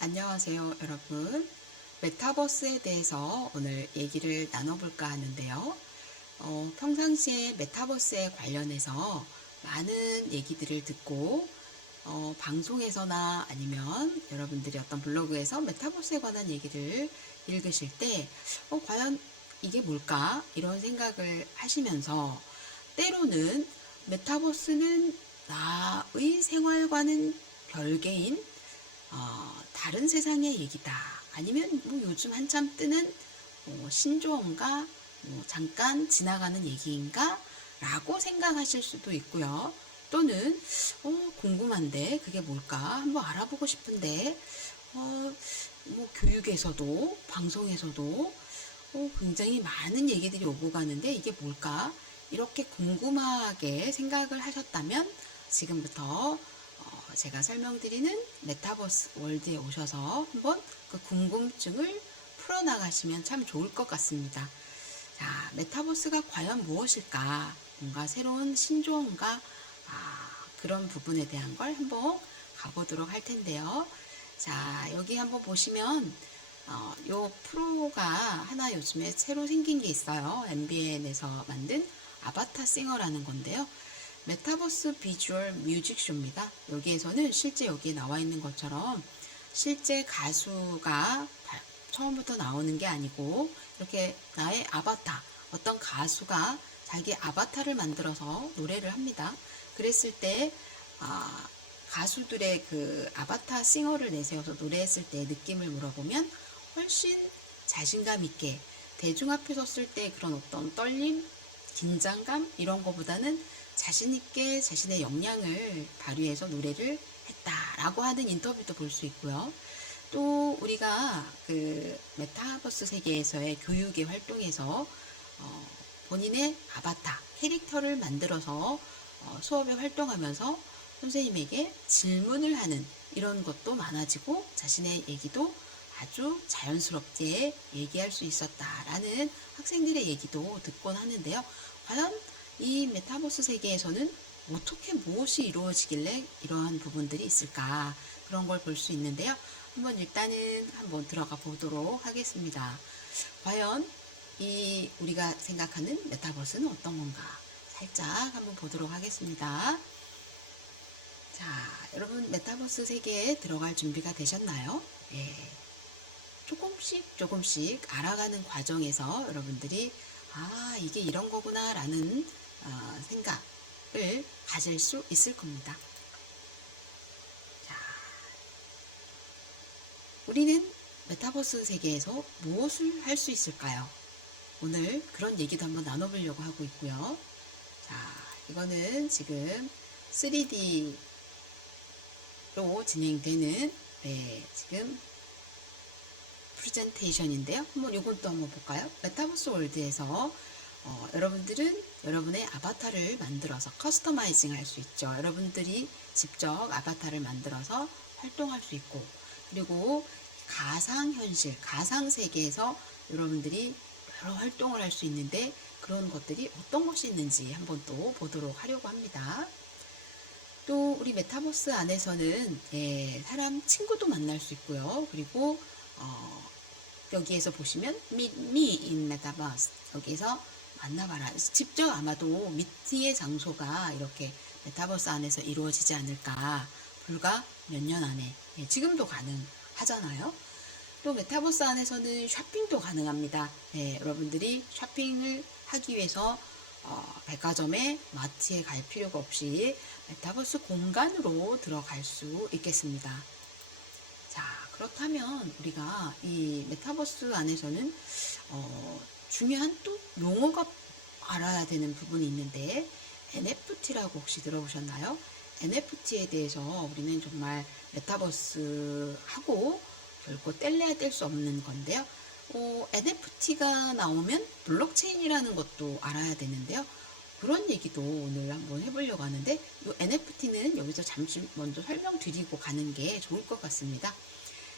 안녕하세요, 여러분. 메타버스에 대해서 오늘 얘기를 나눠볼까 하는데요. 평상시에 메타버스에 관련해서 많은 얘기들을 듣고, 방송에서나 아니면 여러분들이 어떤 블로그에서 메타버스에 관한 얘기를 읽으실 때, 과연 이게 뭘까? 이런 생각을 하시면서, 때로는 메타버스는 나의 생활과는 별개인 다른 세상의 얘기다. 아니면 뭐 요즘 한참 뜨는 신조어인가, 잠깐 지나가는 얘기인가? 라고 생각하실 수도 있고요. 또는 궁금한데 그게 뭘까? 한번 알아보고 싶은데 뭐 교육에서도 방송에서도 굉장히 많은 얘기들이 오고 가는데 이게 뭘까? 이렇게 궁금하게 생각을 하셨다면 지금부터 제가 설명드리는 메타버스 월드에 오셔서 한번 그 궁금증을 풀어나가시면 참 좋을 것 같습니다. 자, 메타버스가 과연 무엇일까? 뭔가 새로운 신조어인가? 그런 부분에 대한 걸 한번 가보도록 할 텐데요. 자, 여기 한번 보시면 요 프로가 하나 요즘에 새로 생긴 게 있어요. MBN에서 만든 아바타 싱어라는 건데요. 메타버스 비주얼 뮤직쇼입니다. 여기에서는 실제 여기에 나와 있는 것처럼 실제 가수가 처음부터 나오는 게 아니고 이렇게 나의 아바타, 어떤 가수가 자기 아바타를 만들어서 노래를 합니다. 그랬을 때 가수들의 그 아바타 싱어를 내세워서 노래했을 때 느낌을 물어보면 훨씬 자신감 있게 대중 앞에 섰을 때 그런 어떤 떨림, 긴장감 이런 거보다는 자신 있게 자신의 역량을 발휘해서 노래를 했다라고 하는 인터뷰도 볼 수 있고요. 또 우리가 그 메타버스 세계에서의 교육의 활동에서 본인의 아바타 캐릭터를 만들어서 수업에 활동하면서 선생님에게 질문을 하는 이런 것도 많아지고 자신의 얘기도 아주 자연스럽게 얘기할 수 있었다라는 학생들의 얘기도 듣곤 하는데요. 과연 이 메타버스 세계에서는 어떻게 무엇이 이루어지길래 이러한 부분들이 있을까 그런 걸 볼 수 있는데요. 한번 일단은 한번 들어가 보도록 하겠습니다. 과연 이 우리가 생각하는 메타버스는 어떤 건가 살짝 한번 보도록 하겠습니다. 자, 여러분 메타버스 세계에 들어갈 준비가 되셨나요? 예. 조금씩 알아가는 과정에서 여러분들이 이게 이런 거구나 라는 생각을 가질 수 있을 겁니다. 자, 우리는 메타버스 세계에서 무엇을 할 수 있을까요? 오늘 그런 얘기도 한번 나눠보려고 하고 있고요. 자, 이거는 지금 3D로 진행되는 지금 프레젠테이션인데요. 한번 이건 또 한번 볼까요? 메타버스 월드에서 여러분들은 여러분의 아바타를 만들어서 커스터마이징 할 수 있죠. 여러분들이 직접 아바타를 만들어서 활동할 수 있고 그리고 가상현실, 가상세계에서 여러분들이 여러 활동을 할 수 있는데 그런 것들이 어떤 것이 있는지 한번 또 보도록 하려고 합니다. 또 우리 메타버스 안에서는 사람 친구도 만날 수 있고요. 그리고 여기에서 보시면 Meet me in Metaverse 여기서 만나봐라. 직접 아마도 미티의 장소가 이렇게 메타버스 안에서 이루어지지 않을까. 불과 몇 년 안에 지금도 가능하잖아요. 또 메타버스 안에서는 쇼핑도 가능합니다. 여러분들이 쇼핑을 하기 위해서 백화점에 마트에 갈 필요가 없이 메타버스 공간으로 들어갈 수 있겠습니다. 자, 그렇다면 우리가 이 메타버스 안에서는 중요한 또 용어가 알아야 되는 부분이 있는데 NFT라고 혹시 들어보셨나요? NFT에 대해서 우리는 정말 메타버스하고 결코 뗄래야 뗄 수 없는 건데요. NFT가 나오면 블록체인이라는 것도 알아야 되는데요. 그런 얘기도 오늘 한번 해보려고 하는데 이 NFT는 여기서 잠시 먼저 설명드리고 가는 게 좋을 것 같습니다.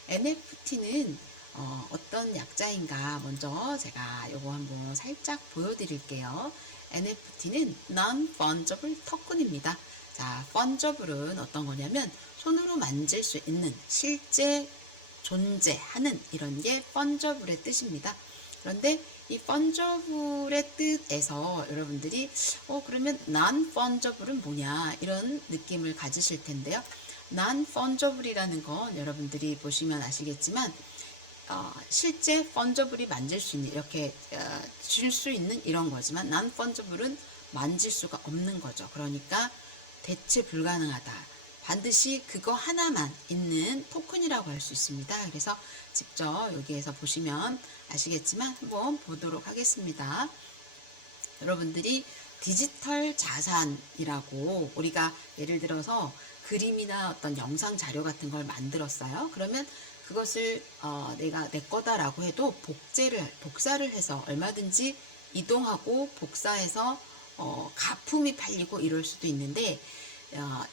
NFT는 어떤 약자인가 먼저 제가 이거 한번 살짝 보여드릴게요. NFT는 Non-Fungible Token입니다. 자, Fungible은 어떤 거냐면 손으로 만질 수 있는 실제 존재하는 이런 게 펀저블의 뜻입니다. 그런데 이 펀저블의 뜻에서 여러분들이 그러면 non fungi블은 뭐냐 이런 느낌을 가지실 텐데요. non fungible이라는 건 여러분들이 보시면 아시겠지만 실제 펀저블이 만질 수 있는 이렇게 줄 수 있는 이런 거지만 non fungible은 만질 수가 없는 거죠. 그러니까 대체 불가능하다. 반드시 그거 하나만 있는 토큰이라고 할 수 있습니다. 그래서 직접 여기에서 보시면 아시겠지만 한번 보도록 하겠습니다. 여러분들이 디지털 자산이라고 우리가 예를 들어서 그림이나 어떤 영상 자료 같은 걸 만들었어요. 그러면 그것을 내가 내 거다라고 해도 복사를 해서 얼마든지 이동하고 복사해서 가품이 팔리고 이럴 수도 있는데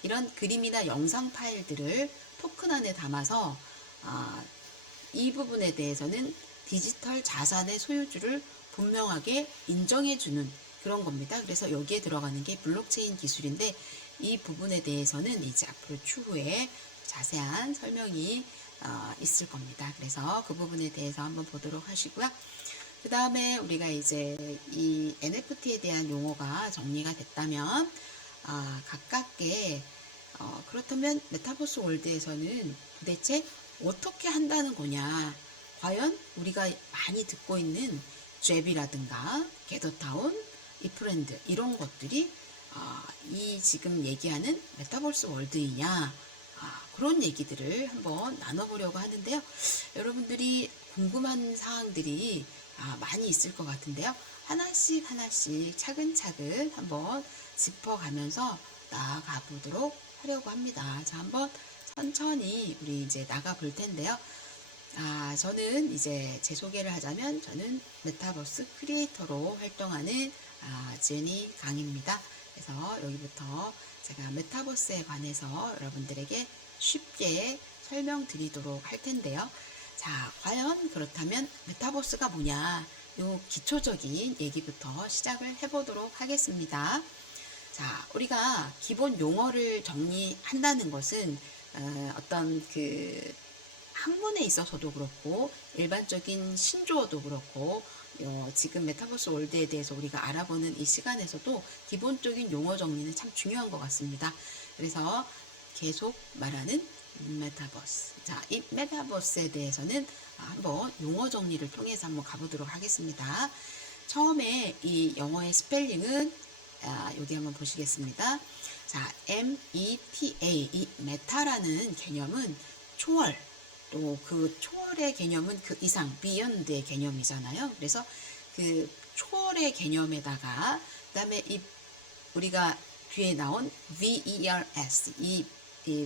이런 그림이나 영상 파일들을 토큰 안에 담아서 이 부분에 대해서는 디지털 자산의 소유주를 분명하게 인정해주는 그런 겁니다. 그래서 여기에 들어가는 게 블록체인 기술인데 이 부분에 대해서는 이제 앞으로 추후에 자세한 설명이 있을 겁니다. 그래서 그 부분에 대해서 한번 보도록 하시고요. 그 다음에 우리가 이제 이 NFT에 대한 용어가 정리가 됐다면 가깝게 그렇다면 메타버스 월드에서는 도대체 어떻게 한다는 거냐. 과연 우리가 많이 듣고 있는 잽이라든가 게더타운, 이프랜드 이런 것들이 이 지금 얘기하는 메타버스 월드이냐 그런 얘기들을 한번 나눠보려고 하는데요. 여러분들이 궁금한 사항들이 많이 있을 것 같은데요. 하나씩 차근차근 한번 짚어가면서 나아가 보도록 하려고 합니다. 자, 한번 천천히 우리 이제 나가 볼 텐데요. 저는 이제 제 소개를 하자면 저는 메타버스 크리에이터로 활동하는 제니 강입니다. 그래서 여기부터 제가 메타버스에 관해서 여러분들에게 쉽게 설명드리도록 할 텐데요. 자, 과연 그렇다면 메타버스가 뭐냐? 요 기초적인 얘기부터 시작을 해보도록 하겠습니다. 자, 우리가 기본 용어를 정리한다는 것은 어떤 그 학문에 있어서도 그렇고 일반적인 신조어도 그렇고 지금 메타버스 월드에 대해서 우리가 알아보는 이 시간에서도 기본적인 용어 정리는 참 중요한 것 같습니다. 그래서 계속 말하는 메타버스. 자, 이 메타버스에 대해서는 한번 용어 정리를 통해서 한번 가보도록 하겠습니다. 처음에 이 영어의 스펠링은 여기 한번 보시겠습니다. 자, META, 이 메타라는 개념은 초월, 또 그 초월의 개념은 그 이상, beyond의 개념이잖아요. 그래서 그 초월의 개념에다가 그다음에 이 우리가 뒤에 나온 VERS, 이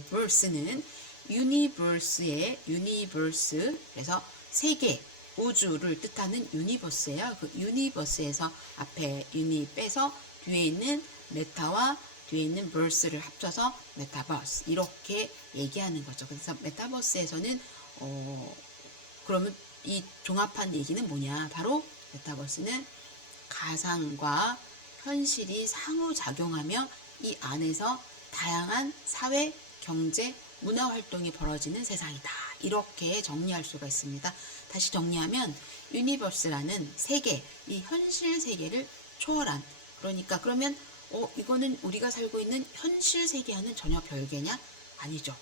verse는 universe의 universe, 그래서 세계, 우주를 뜻하는 유니버스예요. 그 유니버스에서 앞에 유니 빼서 뒤에 있는 메타와 뒤에 있는 verse를 합쳐서 메타버스 이렇게 얘기하는 거죠. 그래서 메타버스에서는 그러면 이 종합한 얘기는 뭐냐? 바로 메타버스는 가상과 현실이 상호작용하며 이 안에서 다양한 사회, 경제, 문화 활동이 벌어지는 세상이다. 이렇게 정리할 수가 있습니다. 다시 정리하면 유니버스라는 세계, 이 현실 세계를 초월한, 그러니까 그러면 이거는 우리가 살고 있는 현실 세계와는 전혀 별개냐? 아니죠.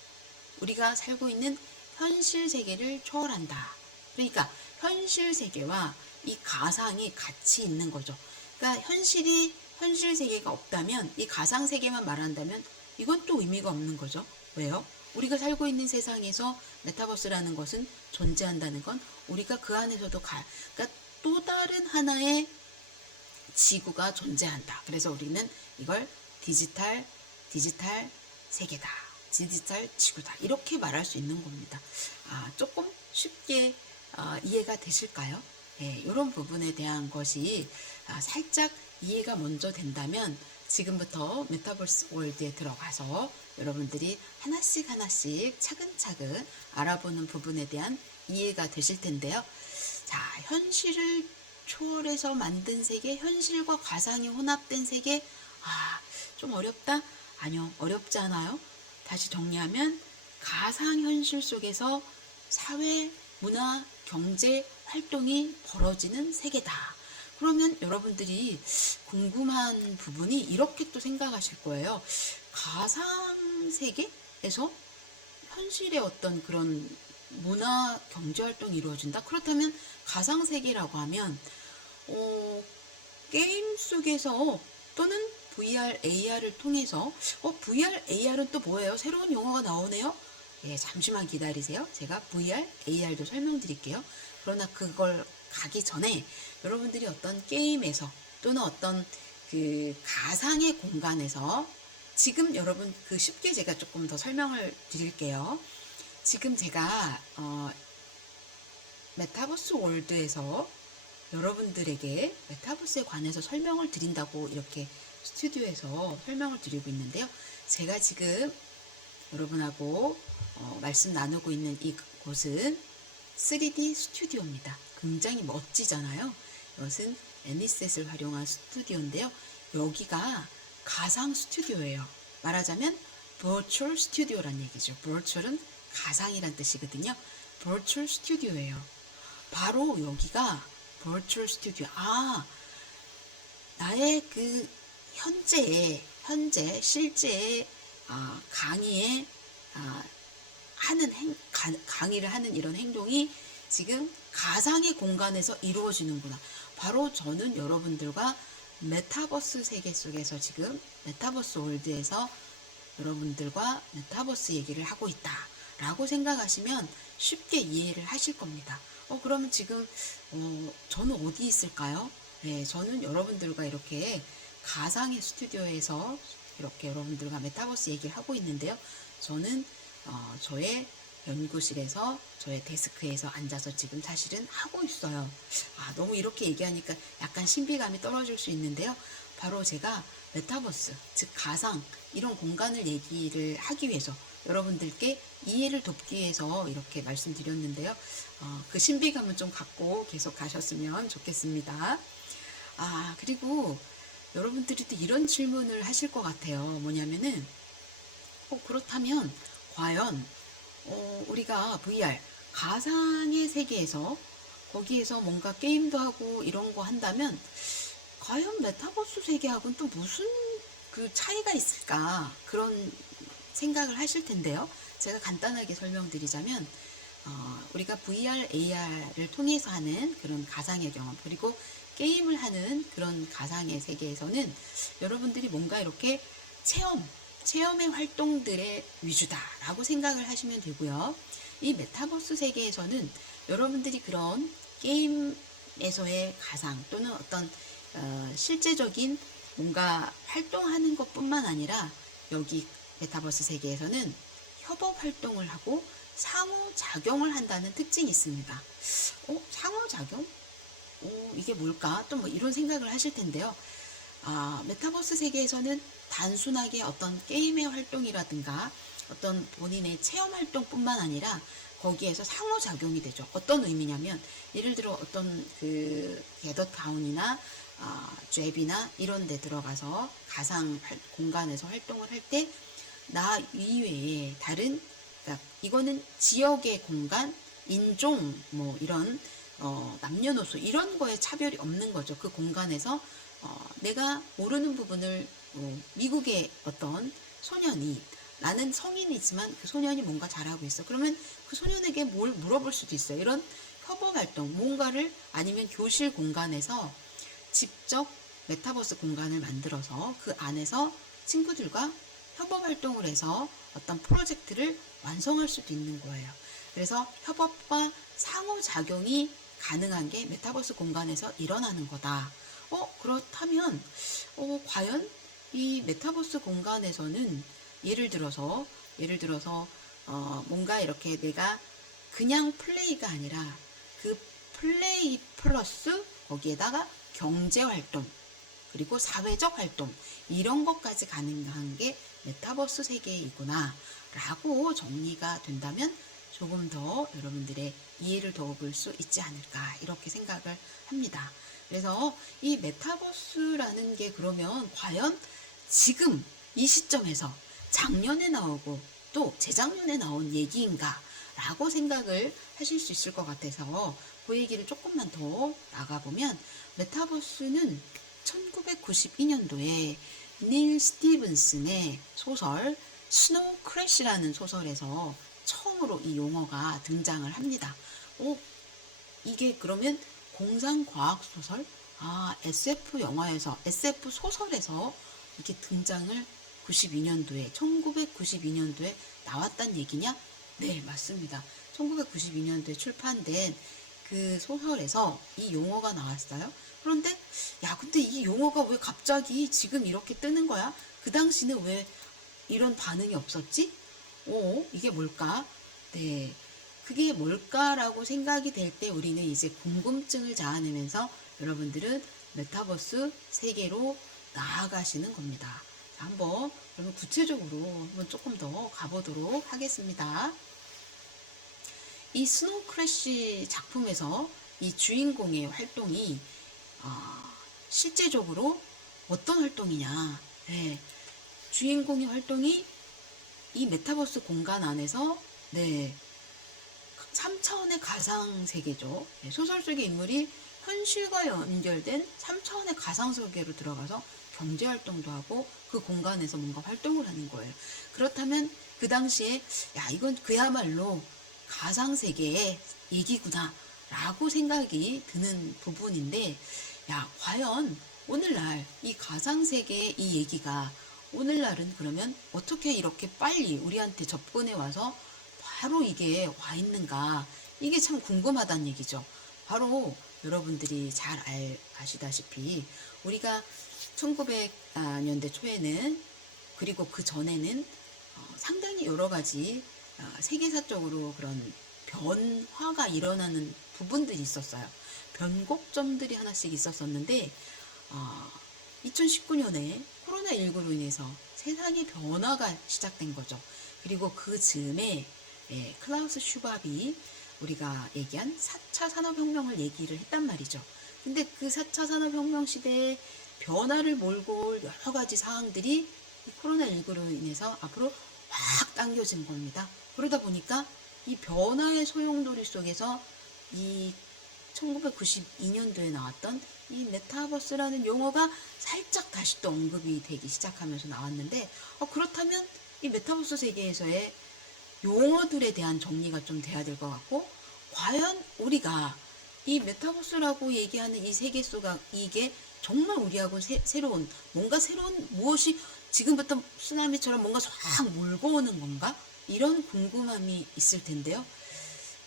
우리가 살고 있는 현실 세계를 초월한다. 그러니까 현실 세계와 이 가상이 같이 있는 거죠. 그러니까 현실 세계가 없다면 이 가상 세계만 말한다면 이건 또 의미가 없는 거죠. 왜요? 우리가 살고 있는 세상에서 메타버스라는 것은 존재한다는 건 우리가 그 안에서도 그러니까 또 다른 하나의 지구가 존재한다. 그래서 우리는 이걸 디지털 세계다. 디지털 지구다. 이렇게 말할 수 있는 겁니다. 조금 쉽게 이해가 되실까요? 네, 이런 부분에 대한 것이 살짝 이해가 먼저 된다면 지금부터 메타버스 월드에 들어가서 여러분들이 하나씩 차근차근 알아보는 부분에 대한 이해가 되실 텐데요. 자, 현실을 초월해서 만든 세계, 현실과 가상이 혼합된 세계, 좀 어렵다? 아니요, 어렵지 않아요. 다시 정리하면 가상현실 속에서 사회, 문화, 경제 활동이 벌어지는 세계다. 그러면 여러분들이 궁금한 부분이 이렇게 또 생각하실 거예요. 가상 세계에서 현실의 어떤 그런 문화, 경제 활동이 이루어진다? 그렇다면 가상 세계라고 하면 게임 속에서 또는 VR, AR을 통해서 VR, AR은 또 뭐예요? 새로운 용어가 나오네요? 예, 잠시만 기다리세요. 제가 VR, AR도 설명드릴게요. 그러나 그걸 가기 전에 여러분들이 어떤 게임에서 또는 어떤 그 가상의 공간에서 지금 여러분 그 쉽게 제가 조금 더 설명을 드릴게요. 지금 제가 메타버스 월드에서 여러분들에게 메타버스에 관해서 설명을 드린다고 이렇게 스튜디오에서 설명을 드리고 있는데요. 제가 지금 여러분하고 말씀 나누고 있는 이곳은 3D 스튜디오입니다. 굉장히 멋지잖아요. 이것은 애니셋을 활용한 스튜디오인데요. 여기가 가상 스튜디오예요. 말하자면 virtual studio란 얘기죠. virtual은 가상이란 뜻이거든요. virtual studio예요. 바로 여기가 virtual studio. 나의 그 실제 강의에 강의를 하는 이런 행동이 지금 가상의 공간에서 이루어지는구나. 바로 저는 여러분들과 메타버스 세계 속에서 지금 메타버스 월드에서 여러분들과 메타버스 얘기를 하고 있다 라고 생각하시면 쉽게 이해를 하실 겁니다. 그러면 지금 저는 어디 있을까요? 네, 저는 여러분들과 이렇게 가상의 스튜디오에서 이렇게 여러분들과 메타버스 얘기를 하고 있는데요. 저는 저의 연구실에서 저의 데스크에서 앉아서 지금 사실은 하고 있어요. 너무 이렇게 얘기하니까 약간 신비감이 떨어질 수 있는데요. 바로 제가 메타버스, 즉 가상 이런 공간을 얘기를 하기 위해서 여러분들께 이해를 돕기 위해서 이렇게 말씀드렸는데요. 그 신비감은 좀 갖고 계속 가셨으면 좋겠습니다. 그리고 여러분들이 또 이런 질문을 하실 것 같아요. 뭐냐면은 그렇다면 과연 우리가 VR 가상의 세계에서 거기에서 뭔가 게임도 하고 이런 거 한다면 과연 메타버스 세계하고는 또 무슨 그 차이가 있을까 그런 생각을 하실 텐데요. 제가 간단하게 설명드리자면 우리가 VR, AR을 통해서 하는 그런 가상의 경험 그리고 게임을 하는 그런 가상의 세계에서는 여러분들이 뭔가 이렇게 체험의 활동들의 위주다라고 생각을 하시면 되고요. 이 메타버스 세계에서는 여러분들이 그런 게임에서의 가상 또는 어떤 실제적인 뭔가 활동하는 것뿐만 아니라 여기 메타버스 세계에서는 협업 활동을 하고 상호작용을 한다는 특징이 있습니다. 상호작용? 이게 뭘까? 또 뭐 이런 생각을 하실 텐데요. 메타버스 세계에서는 단순하게 어떤 게임의 활동이라든가 어떤 본인의 체험 활동뿐만 아니라 거기에서 상호작용이 되죠. 어떤 의미냐면 예를 들어 어떤 그 게더타운이나 잽이나 이런 데 들어가서 가상 공간에서 활동을 할 때 나 이외에 다른 그러니까 이거는 지역의 공간, 인종 뭐 이런 남녀노소 이런 거에 차별이 없는 거죠. 그 공간에서 내가 모르는 부분을 미국의 어떤 소년이 나는 성인이지만 그 소년이 뭔가 잘하고 있어. 그러면 그 소년에게 뭘 물어볼 수도 있어요. 이런 협업 활동, 뭔가를 아니면 교실 공간에서 직접 메타버스 공간을 만들어서 그 안에서 친구들과 협업 활동을 해서 어떤 프로젝트를 완성할 수도 있는 거예요. 그래서 협업과 상호작용이 가능한 게 메타버스 공간에서 일어나는 거다. 그렇다면 과연 이 메타버스 공간에서는 예를 들어서 뭔가 이렇게 내가 그냥 플레이가 아니라 그 플레이 플러스 거기에다가 경제 활동 그리고 사회적 활동 이런 것까지 가능한 게 메타버스 세계이구나 라고 정리가 된다면 조금 더 여러분들의 이해를 도울 수 있지 않을까 이렇게 생각을 합니다. 그래서 이 메타버스라는 게 그러면 과연 지금 이 시점에서 작년에 나오고 또 재작년에 나온 얘기인가 라고 생각을 하실 수 있을 것 같아서 그 얘기를 조금만 더 나가보면, 메타버스는 1992년도에 닐 스티븐슨의 소설 스노우 크래시라는 소설에서 처음으로 이 용어가 등장을 합니다. 이게 그러면 공상과학소설? SF 영화에서, SF 소설에서 이게 등장을 1992년도에 나왔단 얘기냐? 네, 맞습니다. 1992년도에 출판된 그 소설에서 이 용어가 나왔어요. 그런데, 근데 이 용어가 왜 갑자기 지금 이렇게 뜨는 거야? 그 당시는 왜 이런 반응이 없었지? 이게 뭘까? 네. 그게 뭘까라고 생각이 될 때 우리는 이제 궁금증을 자아내면서 여러분들은 메타버스 세계로 나아가시는 겁니다. 자, 한번 그러면 구체적으로 한번 조금 더 가보도록 하겠습니다. 이 스노우 크래시 작품에서 이 주인공의 활동이 실제적으로 어떤 활동이냐? 네, 주인공의 활동이 이 메타버스 공간 안에서 3차원의 가상 세계죠. 소설 속의 인물이 현실과 연결된 3차원의 가상 세계로 들어가서 경제 활동도 하고 그 공간에서 뭔가 활동을 하는 거예요. 그렇다면 그 당시에 이건 그야말로 가상 세계의 얘기구나 라고 생각이 드는 부분인데, 과연 오늘날 이 가상 세계의 이 얘기가 오늘날은 그러면 어떻게 이렇게 빨리 우리한테 접근해 와서 바로 이게 와 있는가? 이게 참 궁금하다는 얘기죠. 바로 여러분들이 잘 아시다시피 우리가 1900년대 초에는, 그리고 그 전에는 상당히 여러 가지 세계사적으로 그런 변화가 일어나는 부분들이 있었어요. 변곡점들이 하나씩 있었었는데 2019년에 코로나19로 인해서 세상의 변화가 시작된 거죠. 그리고 그 즈음에 클라우스 슈밥이 우리가 얘기한 4차 산업혁명을 얘기를 했단 말이죠. 근데 그 4차 산업혁명 시대에 변화를 몰고 올 여러 가지 사항들이 이 코로나19로 인해서 앞으로 확 당겨진 겁니다. 그러다 보니까 이 변화의 소용돌이 속에서 이 1992년도에 나왔던 이 메타버스라는 용어가 살짝 다시 또 언급이 되기 시작하면서 나왔는데, 그렇다면 이 메타버스 세계에서의 용어들에 대한 정리가 좀 돼야 될 것 같고, 과연 우리가 이 메타버스라고 얘기하는 이 세계 속가 이게 정말 우리하고 새로운 무엇이 지금부터 쓰나미처럼 뭔가 확 몰고 오는 건가? 이런 궁금함이 있을 텐데요.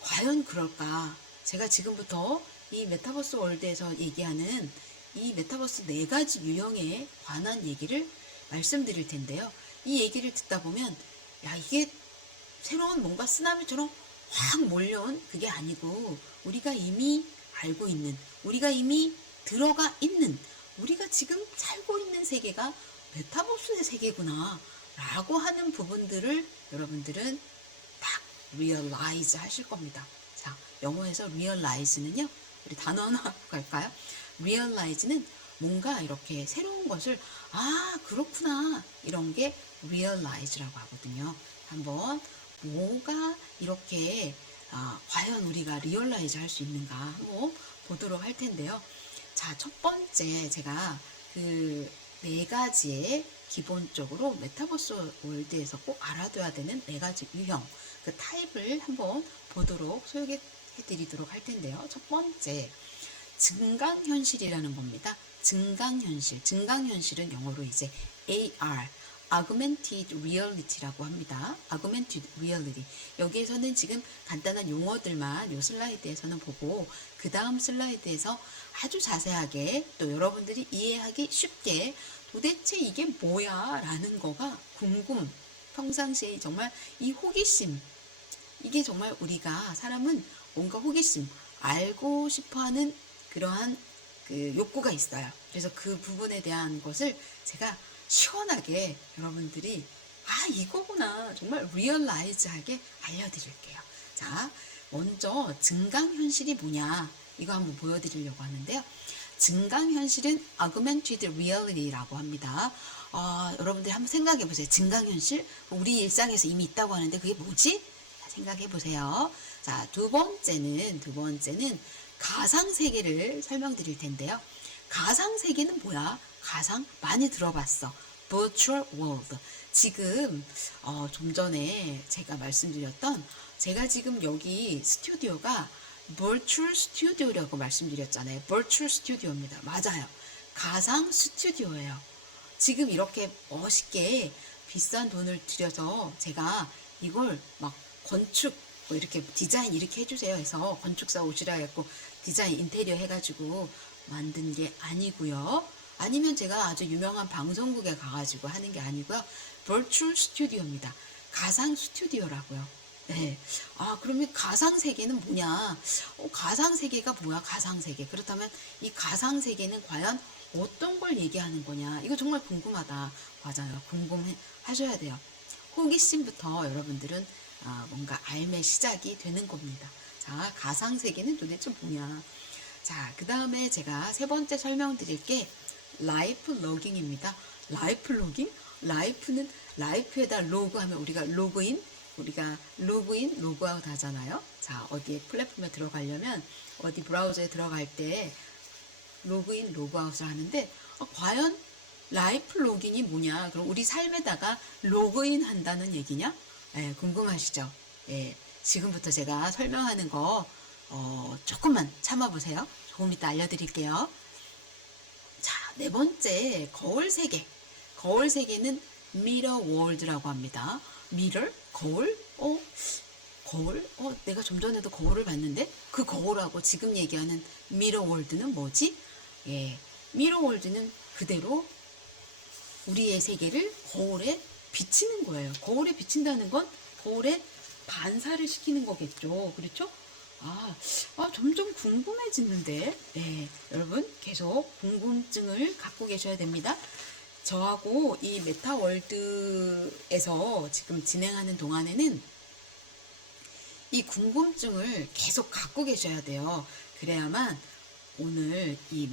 과연 그럴까? 제가 지금부터 이 메타버스 월드에서 얘기하는 이 메타버스 4가지 유형에 관한 얘기를 말씀드릴 텐데요. 이 얘기를 듣다 보면 이게 새로운 뭔가 쓰나미처럼 확 몰려온 그게 아니고, 우리가 이미 알고 있는, 우리가 이미 들어가 있는, 우리가 지금 살고 있는 세계가 메타버스의 세계구나 라고 하는 부분들을 여러분들은 딱 realize 하실 겁니다. 자, 영어에서 realize는요, 우리 단어 하나 갈까요? realize는 뭔가 이렇게 새로운 것을 그렇구나, 이런 게 realize라고 하거든요. 한번 뭐가 이렇게 과연 우리가 realize 할 수 있는가 한번 보도록 할 텐데요. 자, 첫 번째 제가 그 4가지의 기본적으로 메타버스 월드에서 꼭 알아둬야 되는 4가지 유형, 그 타입을 한번 보도록 소개해 드리도록 할 텐데요. 첫 번째, 증강현실이라는 겁니다. 증강현실은 영어로 이제 AR, Augmented Reality라고 합니다. Augmented Reality. 여기에서는 지금 간단한 용어들만 이 슬라이드에서는 보고, 그 다음 슬라이드에서 아주 자세하게 또 여러분들이 이해하기 쉽게 도대체 이게 뭐야 라는 거가 평상시에 정말 이 호기심, 이게 정말 우리가 사람은 뭔가 호기심, 알고 싶어하는 그러한 그 욕구가 있어요. 그래서 그 부분에 대한 것을 제가 시원하게 여러분들이 이거구나 정말 리얼라이즈하게 알려드릴게요. 자, 먼저 증강현실이 뭐냐, 이거 한번 보여드리려고 하는데요. 증강현실은 Augmented Reality라고 합니다. 여러분들이 한번 생각해 보세요. 증강현실, 우리 일상에서 이미 있다고 하는데 그게 뭐지? 생각해 보세요. 자, 두 번째는 가상세계를 설명드릴 텐데요. 가상세계는 뭐야? 가상 많이 들어봤어. Virtual World. 지금 좀 전에 제가 말씀드렸던 제가 지금 여기 스튜디오가 Virtual Studio라고 말씀드렸잖아요. Virtual Studio입니다. 맞아요. 가상 스튜디오예요. 지금 이렇게 멋있게 비싼 돈을 들여서 제가 이걸 막 건축 뭐 이렇게 디자인 이렇게 해주세요 해서 건축사 오시라 해갖고 디자인 인테리어 해가지고 만든 게 아니고요. 아니면 제가 아주 유명한 방송국에 가가지고 하는 게 아니고요. Virtual Studio입니다. 가상 스튜디오라고요. 네. 아, 그러면 가상세계는 뭐냐? 가상세계가 뭐야? 가상세계. 그렇다면 이 가상세계는 과연 어떤 걸 얘기하는 거냐? 이거 정말 궁금하다. 맞아요. 궁금하셔야 돼요. 호기심부터 여러분들은 뭔가 알매 시작이 되는 겁니다. 자, 가상세계는 도대체 뭐냐? 자, 그 다음에 제가 세 번째 설명드릴 게 라이프 로깅입니다. 라이프 로깅? 라이프는 라이프에다 로그하면 우리가 로그인, 로그아웃 하잖아요. 자, 어디에 플랫폼에 들어가려면 어디 브라우저에 들어갈 때 로그인, 로그아웃을 하는데 과연 라이프 로깅이 뭐냐? 그럼 우리 삶에다가 로그인 한다는 얘기냐? 예, 궁금하시죠? 예, 지금부터 제가 설명하는 거 조금만 참아보세요. 조금 이따 알려드릴게요. 자, 네 번째 거울 세계. 거울 세계는 미러 월드라고 합니다. 미러? 거울? 거울? 내가 좀 전에도 거울을 봤는데 그 거울하고 지금 얘기하는 미러 월드는 뭐지? 예, 미러 월드는 그대로 우리의 세계를 거울에 비치는 거예요. 거울에 비친다는 건 거울에 반사를 시키는 거겠죠. 그렇죠? 점점 궁금해지는데, 네, 여러분 계속 궁금증을 갖고 계셔야 됩니다. 저하고 이 메타월드에서 지금 진행하는 동안에는 이 궁금증을 계속 갖고 계셔야 돼요. 그래야만 오늘 이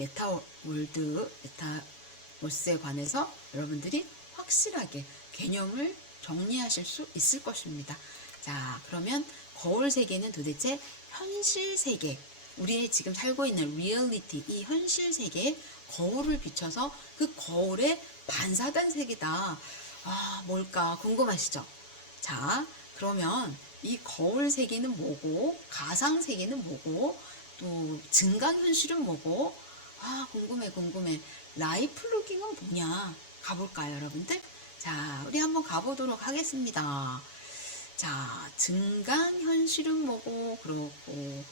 메타버스에 관해서 여러분들이 확실하게 개념을 정리하실 수 있을 것입니다. 자, 그러면 거울 세계는 도대체 현실 세계, 우리의 지금 살고 있는 리얼리티, 이 현실 세계에 거울을 비춰서 그 거울에 반사된 세계다. 뭘까 궁금하시죠? 자, 그러면 이 거울 세계는 뭐고, 가상 세계는 뭐고, 또 증강현실은 뭐고, 궁금해. 라이프 로깅은 뭐냐? 가볼까요, 여러분들? 자, 우리 한번 가보도록 하겠습니다. 자, 증강현실은 뭐고, 그렇고,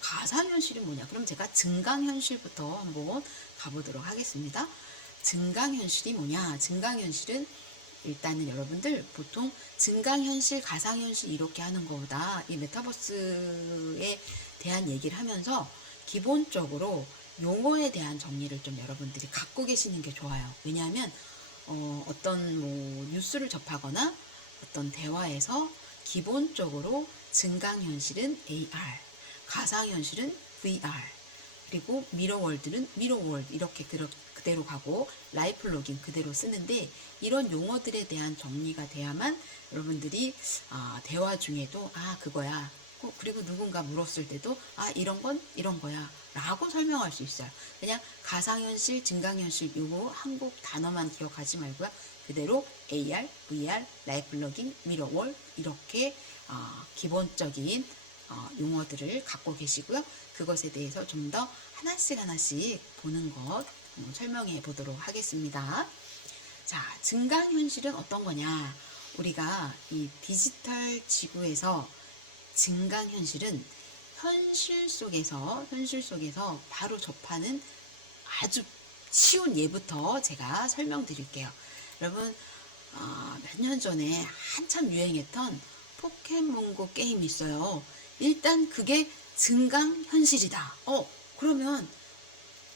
가상현실이 뭐냐? 그럼 제가 증강현실부터 한번 가보도록 하겠습니다. 증강현실이 뭐냐? 증강현실은 일단은 여러분들 보통 증강현실, 가상현실 이렇게 하는 것보다 이 메타버스에 대한 얘기를 하면서 기본적으로 용어에 대한 정리를 좀 여러분들이 갖고 계시는 게 좋아요. 왜냐하면 어떤 뭐 뉴스를 접하거나 어떤 대화에서 기본적으로 증강현실은 AR, 가상현실은 VR, 그리고 미러월드는 미러월드 이렇게 그대로 가고 라이프 로깅 그대로 쓰는데 이런 용어들에 대한 정리가 돼야만 여러분들이 대화 중에도 그거야. 그리고 누군가 물었을 때도 이런 건 이런 거야 라고 설명할 수 있어요. 그냥 가상현실, 증강현실 요거 한국 단어만 기억하지 말고요. 그대로 AR, VR, 라이프 로깅, 미러월 이렇게 기본적인 용어들을 갖고 계시고요. 그것에 대해서 좀 더 하나씩 보는 것 설명해 보도록 하겠습니다. 자, 증강현실은 어떤 거냐? 우리가 이 디지털 지구에서 증강현실은 현실 속에서 바로 접하는 아주 쉬운 예부터 제가 설명드릴게요. 여러분, 몇 년 전에 한참 유행했던 포켓몬고 게임이 있어요. 일단 그게 증강현실이다. 그러면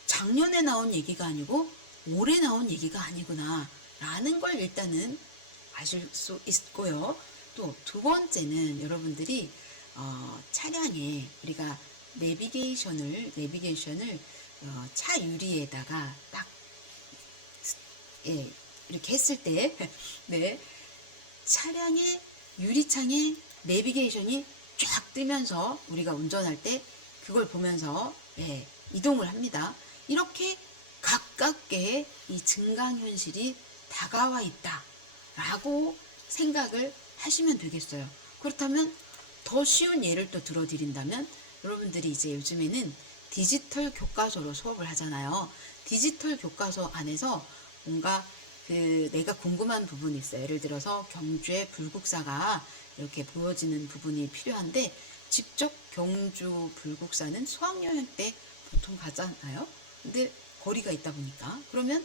작년에 나온 얘기가 아니고 올해 나온 얘기가 아니구나 라는 걸 일단은 아실 수 있고요. 또 두 번째는 여러분들이 차량에 우리가 내비게이션을 차 유리에다가 딱 이렇게 했을 때 네, 차량의 유리창에 내비게이션이 쫙 뜨면서 우리가 운전할 때 그걸 보면서 이동을 합니다. 이렇게 가깝게 이 증강현실이 다가와 있다 라고 생각을 하시면 되겠어요. 그렇다면 더 쉬운 예를 또 들어드린다면, 여러분들이 이제 요즘에는 디지털 교과서로 수업을 하잖아요. 디지털 교과서 안에서 뭔가 내가 궁금한 부분이 있어요. 예를 들어서 경주의 불국사가 이렇게 보여지는 부분이 필요한데, 직접 경주 불국사는 수학여행 때 보통 가잖아요. 근데 거리가 있다 보니까, 그러면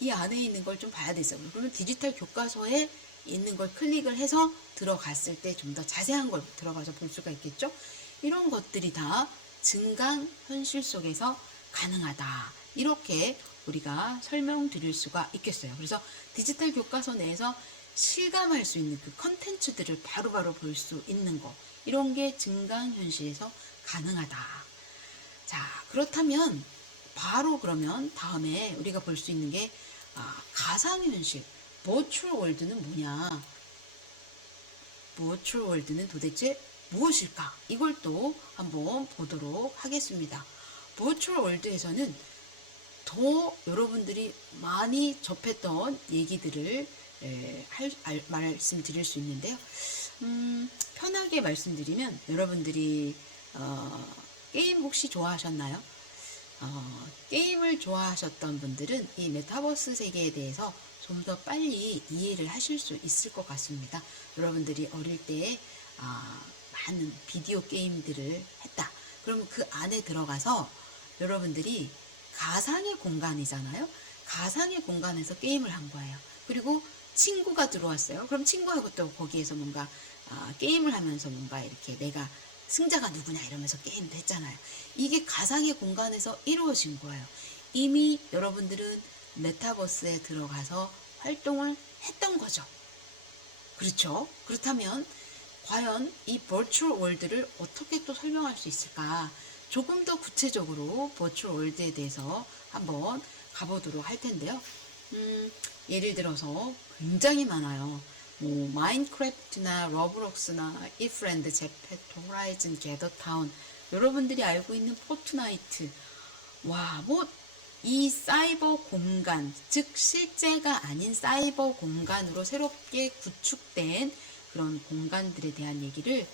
이 안에 있는 걸 좀 봐야 되죠. 그러면 디지털 교과서에 있는 걸 클릭을 해서 들어갔을 때 좀 더 자세한 걸 들어가서 볼 수가 있겠죠. 이런 것들이 다 증강 현실 속에서 가능하다, 이렇게 우리가 설명드릴 수가 있겠어요. 그래서 디지털 교과서 내에서 실감할 수 있는 그 컨텐츠들을 바로바로 볼 수 있는 거, 이런 게 증강현실에서 가능하다. 자, 그렇다면 바로 그러면 다음에 우리가 볼 수 있는 게 가상현실, 버추얼 월드는 뭐냐, 버추얼 월드는 도대체 무엇일까, 이걸 또 한번 보도록 하겠습니다. 버추얼 월드에서는 더 여러분들이 많이 접했던 얘기들을 말씀드릴 수 있는데요. 편하게 말씀드리면, 여러분들이 게임 혹시 좋아하셨나요? 게임을 좋아하셨던 분들은 이 메타버스 세계에 대해서 좀 더 빨리 이해를 하실 수 있을 것 같습니다. 여러분들이 어릴 때 많은 비디오 게임들을 했다. 그럼 그 안에 들어가서 여러분들이 가상의 공간이잖아요. 가상의 공간에서 게임을 한 거예요. 그리고 친구가 들어왔어요. 그럼 친구하고 또 거기에서 뭔가 게임을 하면서 뭔가 이렇게 내가 승자가 누구냐 이러면서 게임도 했잖아요. 이게 가상의 공간에서 이루어진 거예요. 이미 여러분들은 메타버스에 들어가서 활동을 했던 거죠. 그렇죠? 그렇다면 과연 이 버추얼 월드를 어떻게 또 설명할 수 있을까? 조금 더 구체적으로 버추얼 월드에 대해서 한번 가보도록 할 텐데요. 예를 들어서 굉장히 많아요. 뭐 마인크래프트나 러브록스나 이프랜드, 제페토, 호라이즌, 게더타운, 여러분들이 알고 있는 포트나이트, 뭐 이 사이버 공간, 즉 실제가 아닌 사이버 공간으로 새롭게 구축된 그런 공간들에 대한 얘기를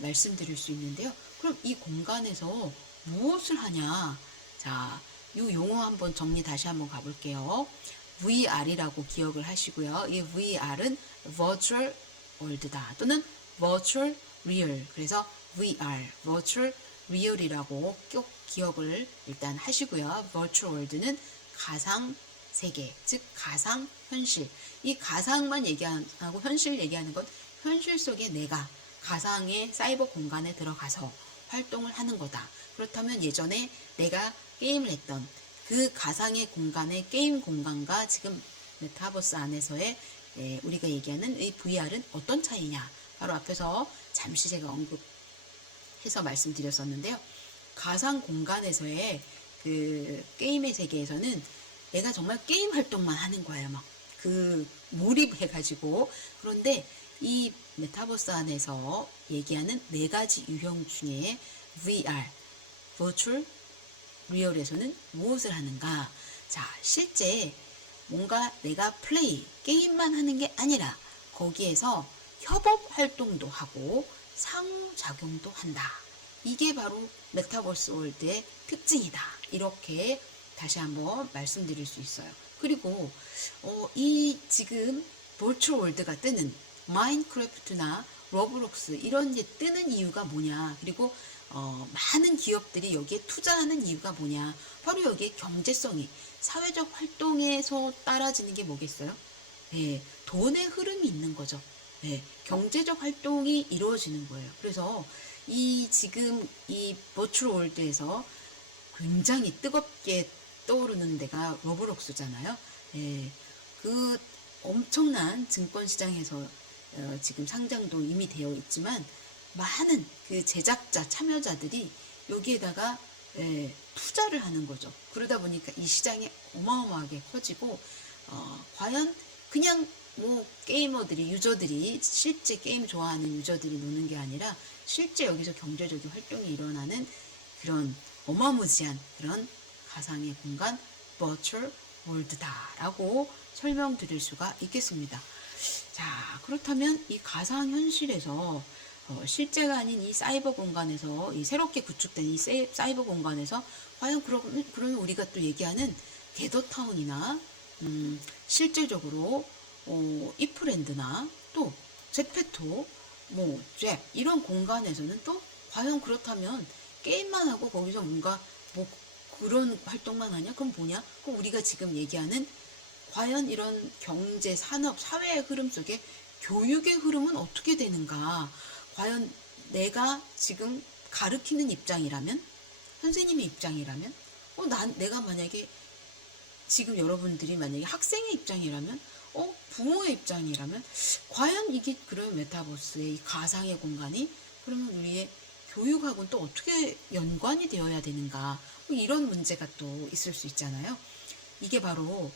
말씀드릴 수 있는데요. 그럼 이 공간에서 무엇을 하냐? 자, 이 용어 한번 정리 다시 한번 가볼게요. VR이라고 기억을 하시고요. 이 VR은 Virtual World다, 또는 Virtual Real. 그래서 VR, Virtual Real이라고 꼭 기억을 일단 하시고요. Virtual World는 가상 세계, 즉 가상 현실. 이 가상만 얘기하고 현실 얘기하는 건 현실 속에 내가 가상의 사이버 공간에 들어가서 활동을 하는 거다. 그렇다면 예전에 내가 게임을 했던 그 가상의 공간의 게임 공간과 지금 메타버스 안에서의 우리가 얘기하는 이 VR은 어떤 차이냐? 바로 앞에서 잠시 제가 언급해서 말씀드렸었는데요. 가상 공간에서의 그 게임의 세계에서는 내가 정말 게임 활동만 하는 거예요. 막 몰입해가지고. 그런데 이 메타버스 안에서 얘기하는 4가지 유형 중에 VR, Virtual Real에서는 무엇을 하는가? 자, 실제 뭔가 내가 게임만 하는 게 아니라 거기에서 협업 활동도 하고 상호작용도 한다. 이게 바로 메타버스 월드의 특징이다. 이렇게 다시 한번 말씀드릴 수 있어요. 그리고 이 지금 버추얼 월드가 뜨는 마인크래프트나 러브록스 이런 게 뜨는 이유가 뭐냐? 그리고 많은 기업들이 여기에 투자하는 이유가 뭐냐? 바로 여기에 경제성이, 사회적 활동에서 따라지는 게 뭐겠어요? 돈의 흐름이 있는 거죠. 경제적 활동이 이루어지는 거예요. 그래서 지금 이 버추얼 월드에서 굉장히 뜨겁게 떠오르는 데가 로블록스잖아요. 그 엄청난 증권시장에서 지금 상장도 이미 되어 있지만 많은 그 제작자, 참여자들이 여기에다가 투자를 하는 거죠. 그러다 보니까 이 시장이 어마어마하게 커지고 과연 그냥 뭐 게이머들이 유저들이 실제 게임 좋아하는 유저들이 노는 게 아니라 실제 여기서 경제적인 활동이 일어나는 그런 어마무지한 그런 가상의 공간 버추얼 월드다라고 설명드릴 수가 있겠습니다. 자, 그렇다면 이 가상현실에서 실제가 아닌 이 사이버 공간에서 이 새롭게 구축된 이 사이버 공간에서 과연 그러면 우리가 또 얘기하는 게더타운이나 실제적으로 이프랜드나 또 제페토 잽 이런 공간에서는 또 과연 그렇다면 게임만 하고 거기서 뭔가 뭐 그런 활동만 하냐? 그럼 뭐냐? 그럼 우리가 지금 얘기하는 과연 이런 경제, 산업, 사회의 흐름 속에 교육의 흐름은 어떻게 되는가? 과연 내가 지금 가르치는 입장이라면, 선생님의 입장이라면, 내가 만약에 지금 여러분들이 만약에 학생의 입장이라면, 부모의 입장이라면, 과연 이게 그런 메타버스의 이 가상의 공간이 그러면 우리의 교육하고는 또 어떻게 연관이 되어야 되는가? 뭐 이런 문제가 또 있을 수 있잖아요. 이게 바로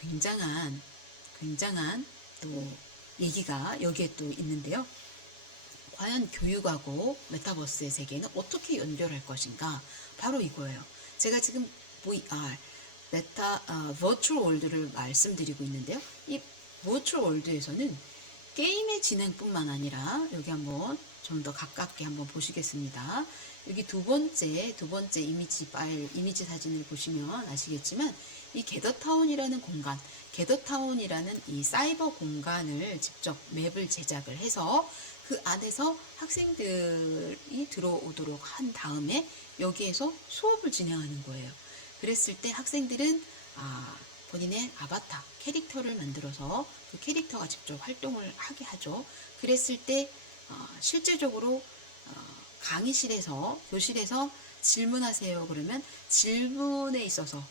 굉장한 또 얘기가 여기에 또 있는데요. 과연 교육하고 메타버스의 세계는 어떻게 연결할 것인가? 바로 이거예요. 제가 지금 VR, 버추얼 월드를 말씀드리고 있는데요. 이 버추얼 월드에서는 게임의 진행뿐만 아니라 여기 한번 좀 더 가깝게 한번 보시겠습니다. 여기 두 번째 이미지 사진을 보시면 아시겠지만 이 게더타운이라는 공간, 게더타운이라는 이 사이버 공간을 직접 맵을 제작을 해서 그 안에서 학생들이 들어오도록 한 다음에 여기에서 수업을 진행하는 거예요. 그랬을 때 학생들은 본인의 아바타, 캐릭터를 만들어서 그 캐릭터가 직접 활동을 하게 하죠. 그랬을 때 실제적으로 강의실에서, 교실에서 질문하세요. 그러면 질문에 있어서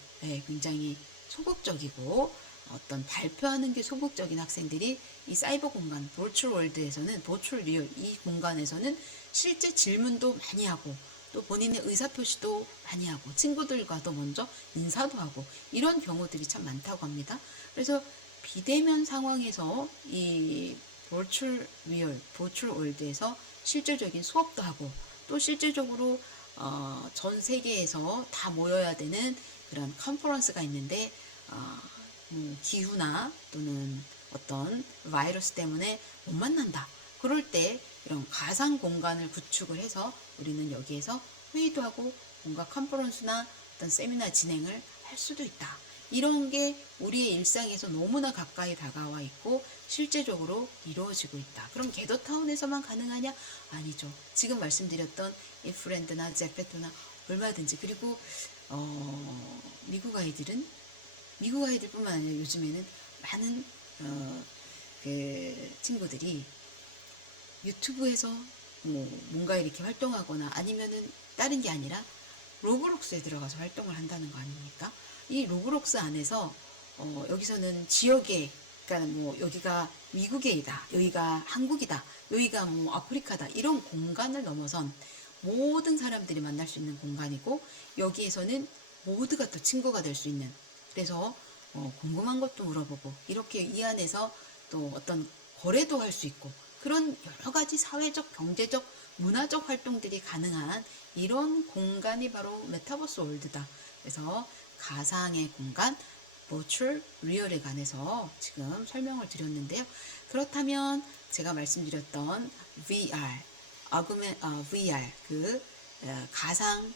굉장히 소극적이고 어떤 발표하는 게 소극적인 학생들이 이 사이버 공간, 버추얼 월드에서는, 버추얼 리얼 이 공간에서는 실제 질문도 많이 하고 또 본인의 의사표시도 많이 하고 친구들과도 먼저 인사도 하고 이런 경우들이 참 많다고 합니다. 그래서 비대면 상황에서 이 버추얼 리얼, 버추얼 월드에서 실질적인 수업도 하고 또 실질적으로 전 세계에서 다 모여야 되는 그런 컨퍼런스가 있는데 기후나 또는 어떤 바이러스 때문에 못 만난다. 그럴 때 이런 가상 공간을 구축을 해서 우리는 여기에서 회의도 하고 뭔가 컨퍼런스나 어떤 세미나 진행을 할 수도 있다. 이런 게 우리의 일상에서 너무나 가까이 다가와 있고 실제적으로 이루어지고 있다. 그럼 게더타운에서만 가능하냐? 아니죠. 지금 말씀드렸던 이프랜드나 제페토나 얼마든지. 그리고 미국 아이들뿐만 아니라 요즘에는 많은 그 친구들이 유튜브에서 뭔가 이렇게 활동하거나 아니면은 다른 게 아니라 로블록스에 들어가서 활동을 한다는 거 아닙니까? 이 로블록스 안에서 여기서는 지역에, 그러니까 뭐 여기가 미국이다, 여기가 한국이다, 여기가 뭐 아프리카다, 이런 공간을 넘어선 모든 사람들이 만날 수 있는 공간이고 여기에서는 모두가 또 친구가 될 수 있는, 그래서 궁금한 것도 물어보고 이렇게 이 안에서 또 어떤 거래도 할 수 있고 그런 여러 가지 사회적, 경제적, 문화적 활동들이 가능한 이런 공간이 바로 메타버스 월드다. 그래서 가상의 공간, 버추얼 리얼에 관해서 지금 설명을 드렸는데요. 그렇다면 제가 말씀드렸던 VR, 가상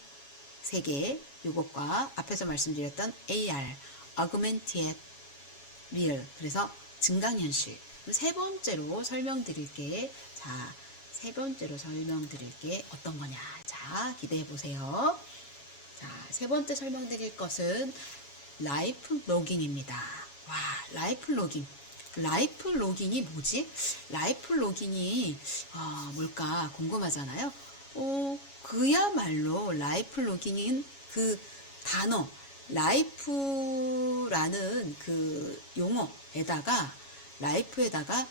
세계, 이것과 앞에서 말씀드렸던 AR, Augmented Real, 그래서 증강현실. 세 번째로 설명드릴게. 자, 세 번째로 설명드릴게 어떤 거냐. 자, 기대해 보세요. 자, 세 번째 설명드릴 것은 라이프 로깅입니다. 와, 라이프 로깅. 라이프 로깅이 뭐지? 라이프 로깅이 뭘까 궁금하잖아요. 그야말로 라이프 로깅인 그 단어, 라이프라는 그 용어에다가 라이프에다가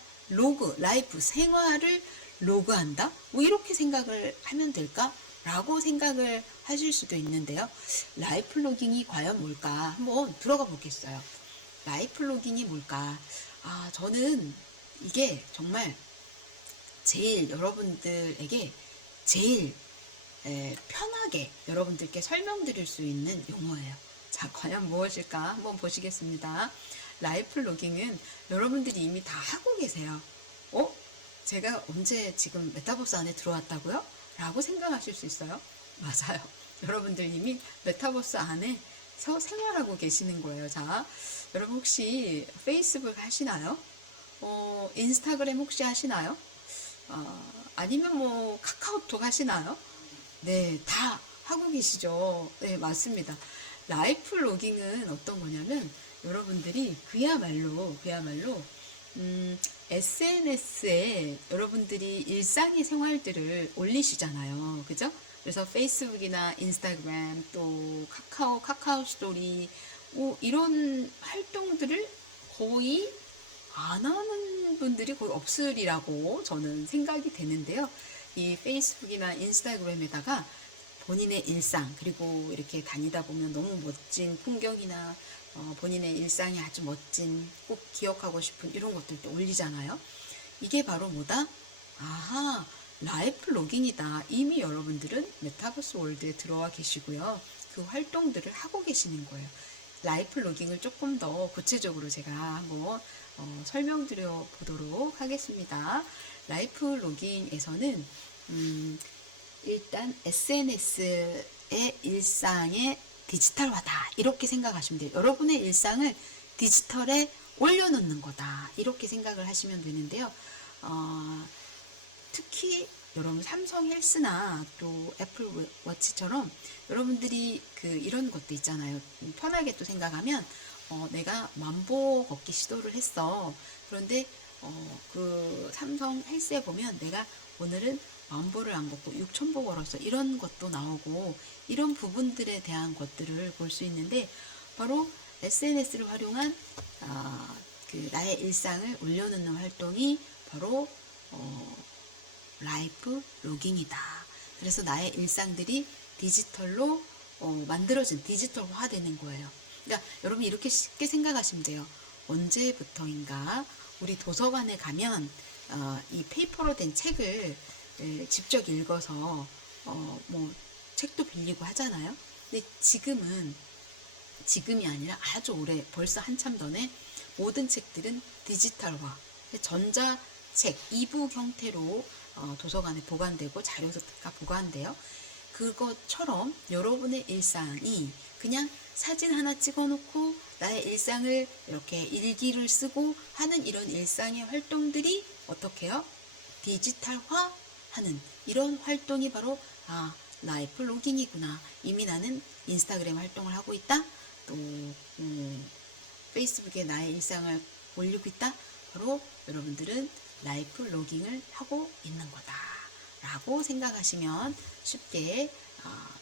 라이프 생활을 로그한다? 뭐 이렇게 생각을 하면 될까? 라고 생각을 하실 수도 있는데요. 라이프 로깅이 과연 뭘까? 한번 들어가 보겠어요. 라이프 로깅이 뭘까? 저는 이게 정말 제일 여러분들에게 제일 편하게 여러분들께 설명드릴 수 있는 용어예요. 자, 과연 무엇일까 한번 보시겠습니다. 라이프 로깅은 여러분들이 이미 다 하고 계세요. 제가 언제 지금 메타버스 안에 들어왔다고요? 라고 생각하실 수 있어요. 맞아요. 여러분들 이미 메타버스 안에서 생활하고 계시는 거예요. 자, 여러분 혹시 페이스북 하시나요? 인스타그램 혹시 하시나요? 아니면 뭐 카카오톡 하시나요? 네, 다 하고 계시죠. 네, 맞습니다. 라이프 로깅은 어떤 거냐면 여러분들이 그야말로 SNS에 여러분들이 일상의 생활들을 올리시잖아요. 그죠? 그래서 페이스북이나 인스타그램 또 카카오 스토리 뭐 이런 활동들을 거의 안 하는 분들이 거의 없으리라고 저는 생각이 되는데요. 이 페이스북이나 인스타그램에다가 본인의 일상 그리고 이렇게 다니다 보면 너무 멋진 풍경이나 본인의 일상이 아주 멋진 꼭 기억하고 싶은 이런 것들도 올리잖아요. 이게 바로 뭐다? 아하, 라이프 로깅이다. 이미 여러분들은 메타버스 월드에 들어와 계시고요. 그 활동들을 하고 계시는 거예요. 라이프 로깅을 조금 더 구체적으로 제가 한번 설명드려 보도록 하겠습니다. 라이프 로깅에서는 일단 SNS의 일상의 디지털화다 이렇게 생각하시면 돼요. 여러분의 일상을 디지털에 올려놓는 거다 이렇게 생각을 하시면 되는데요. 특히 여러분 삼성 헬스나 또 애플 워치처럼 여러분들이 이런 것도 있잖아요. 편하게 또 생각하면 내가 만보 걷기 시도를 했어. 그런데 그 삼성 헬스에 보면 내가 오늘은 만보를 안 걷고 6,000보 걸었어. 이런 것도 나오고 이런 부분들에 대한 것들을 볼 수 있는데 바로 SNS를 활용한 나의 일상을 올려놓는 활동이 바로 라이프 로깅이다. 그래서 나의 일상들이 디지털로 만들어진 디지털화 되는 거예요. 그러니까 여러분 이렇게 쉽게 생각하시면 돼요. 언제부터인가 우리 도서관에 가면 이 페이퍼로 된 책을 직접 읽어서 뭐 책도 빌리고 하잖아요. 근데 지금이 아니라 아주 오래 벌써 한참 전에 모든 책들은 디지털화 전자책 이북 형태로 도서관에 보관되고 자료가 보관돼요. 그것처럼 여러분의 일상이 그냥 사진 하나 찍어놓고 나의 일상을 이렇게 일기를 쓰고 하는 이런 일상의 활동들이 어떻게 해요? 디지털화 하는 이런 활동이 바로 라이프 로깅이구나. 이미 나는 인스타그램 활동을 하고 있다. 또 페이스북에 나의 일상을 올리고 있다. 바로 여러분들은 라이프 로깅을 하고 있는 거다 라고 생각하시면 쉽게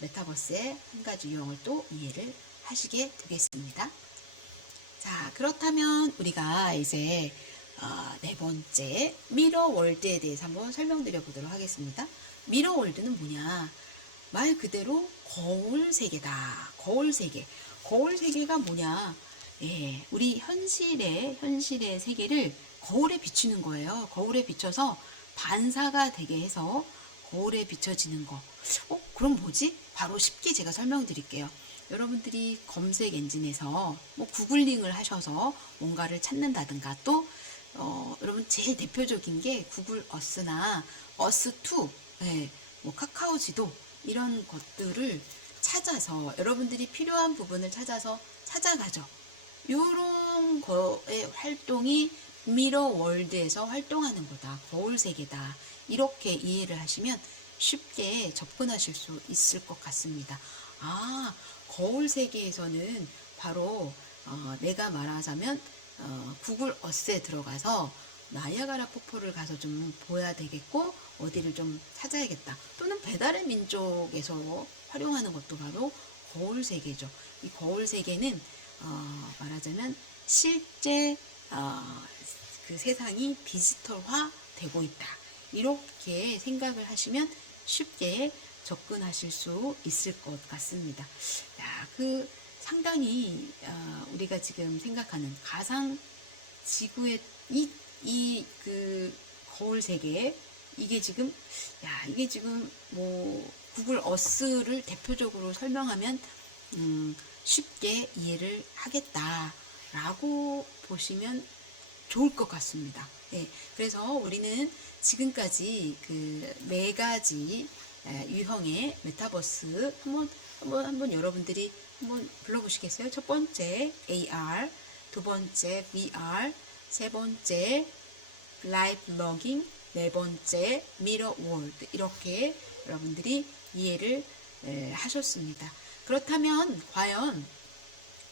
메타버스의 한 가지 유형을 또 이해를 하시게 되겠습니다. 자, 그렇다면 우리가 이제 네 번째 미러 월드에 대해서 한번 설명드려 보도록 하겠습니다. 미러 월드는 뭐냐? 말 그대로 거울 세계다. 거울 세계. 거울 세계가 뭐냐? 예, 우리 현실의 세계를 거울에 비추는 거예요. 거울에 비춰서 반사가 되게 해서 거울에 비춰지는 거. 그럼 뭐지? 바로 쉽게 제가 설명드릴게요. 여러분들이 검색 엔진에서 뭐 구글링을 하셔서 뭔가를 찾는다든가 또 여러분 제일 대표적인 게 구글 어스나 어스2, 네, 뭐 카카오 지도 이런 것들을 찾아서 여러분들이 필요한 부분을 찾아서 찾아가죠. 이런 거의 활동이 미러 월드에서 활동하는 거다. 거울 세계다. 이렇게 이해를 하시면 쉽게 접근하실 수 있을 것 같습니다. 거울 세계에서는 바로 내가 말하자면 구글 어스에 들어가서 나이아가라 폭포를 가서 좀 보아야 되겠고 어디를 좀 찾아야겠다. 또는 배달의 민족에서 활용하는 것도 바로 거울 세계죠. 이 거울 세계는 말하자면 실제 그 세상이 디지털화 되고 있다. 이렇게 생각을 하시면 쉽게 접근하실 수 있을 것 같습니다. 상당히 우리가 지금 생각하는 가상 지구의 그 거울 세계, 이게 지금, 이게 지금 뭐 구글 어스를 대표적으로 설명하면 쉽게 이해를 하겠다라고 보시면 좋을 것 같습니다. 네, 그래서 우리는 지금까지 그 네 가지 유형의 메타버스 한번 여러분들이 한번 불러보시겠어요? 첫 번째 AR, 두 번째 VR, 세 번째 라이브 러깅, 네 번째 미러 월드, 이렇게 여러분들이 이해를 하셨습니다. 그렇다면 과연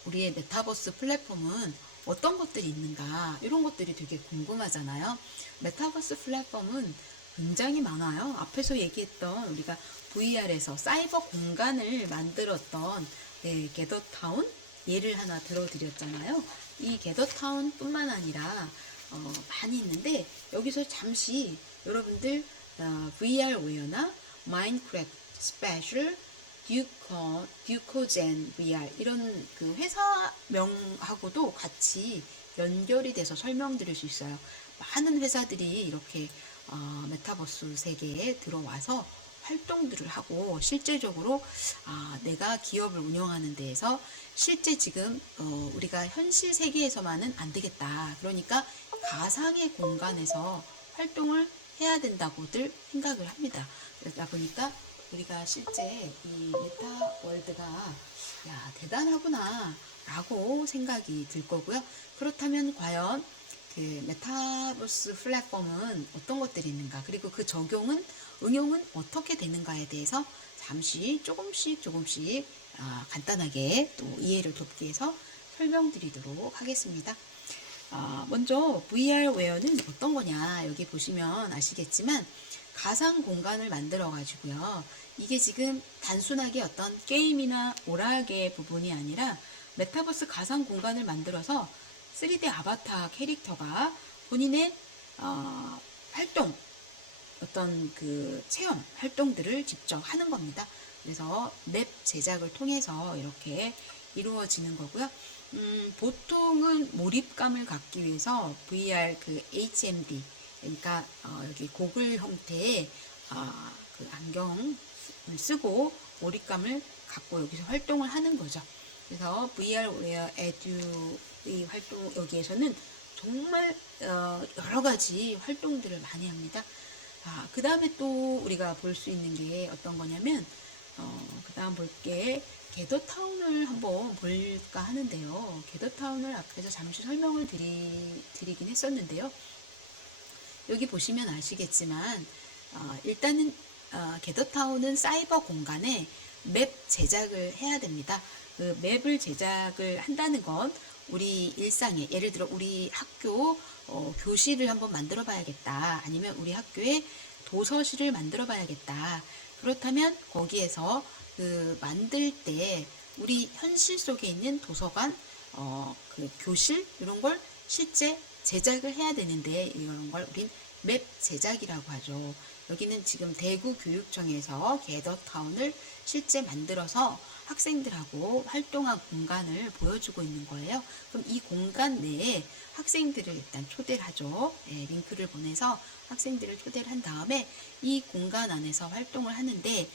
우리의 메타버스 플랫폼은 어떤 것들이 있는가, 이런 것들이 되게 궁금하잖아요. 메타버스 플랫폼은 굉장히 많아요. 앞에서 얘기했던 우리가 VR에서 사이버 공간을 만들었던 게더타운 예를 하나 들어드렸잖아요. 이 게더타운 뿐만 아니라 많이 있는데, 여기서 잠시 여러분들 VR웨어나 마인크래프트 스페셜, 듀코젠 VR 이런 그 회사명하고도 같이 연결이 돼서 설명드릴 수 있어요. 많은 회사들이 이렇게 메타버스 세계에 들어와서 활동들을 하고, 실제적으로 내가 기업을 운영하는 데에서 실제 지금 우리가 현실 세계에서만은 안 되겠다, 그러니까 가상의 공간에서 활동을 해야 된다고들 생각을 합니다. 그러다 보니까 우리가 실제 이 메타 월드가 대단하구나 라고 생각이 들 거고요. 그렇다면 과연 그 메타버스 플랫폼은 어떤 것들이 있는가, 그리고 그 응용은 어떻게 되는가에 대해서 잠시 조금씩 간단하게 또 이해를 돕기 위해서 설명드리도록 하겠습니다. 먼저 VR웨어는 어떤 거냐, 여기 보시면 아시겠지만 가상 공간을 만들어 가지고요, 이게 지금 단순하게 어떤 게임이나 오락의 부분이 아니라 메타버스 가상 공간을 만들어서 3D 아바타 캐릭터가 본인의 활동, 어떤 그 체험 활동들을 직접 하는 겁니다. 그래서 맵 제작을 통해서 이렇게 이루어지는 거고요. 보통은 몰입감을 갖기 위해서 VR 그 HMD, 그러니까 여기 고글 형태의 그 안경을 쓰고 몰입감을 갖고 여기서 활동을 하는 거죠. 그래서 VR웨어 에듀의 활동, 여기에서는 정말 여러 가지 활동들을 많이 합니다. 그 다음에 또 우리가 볼 수 있는 게 어떤 거냐면, 그 다음 볼게 게더타운을 한번 볼까 하는데요. 게더타운을 앞에서 잠시 설명을 드리긴 했었는데요. 여기 보시면 아시겠지만 일단은 게더타운은 사이버 공간에 맵 제작을 해야 됩니다. 그 맵을 제작을 한다는 건 우리 일상에, 예를 들어 우리 학교 교실을 한번 만들어 봐야겠다, 아니면 우리 학교에 도서실을 만들어 봐야겠다. 그렇다면 거기에서 그 만들 때 우리 현실 속에 있는 도서관, 그 교실, 이런 걸 실제 제작을 해야 되는데, 이런 걸 우린 맵 제작이라고 하죠. 여기는 지금 대구교육청에서 게더타운을 실제 만들어서 학생들하고 활동한 공간을 보여주고 있는 거예요. 그럼 이 공간 내에 학생들을 일단 초대를 하죠. 링크를 보내서 학생들을 초대를 한 다음에 이 공간 안에서 활동을 하는데,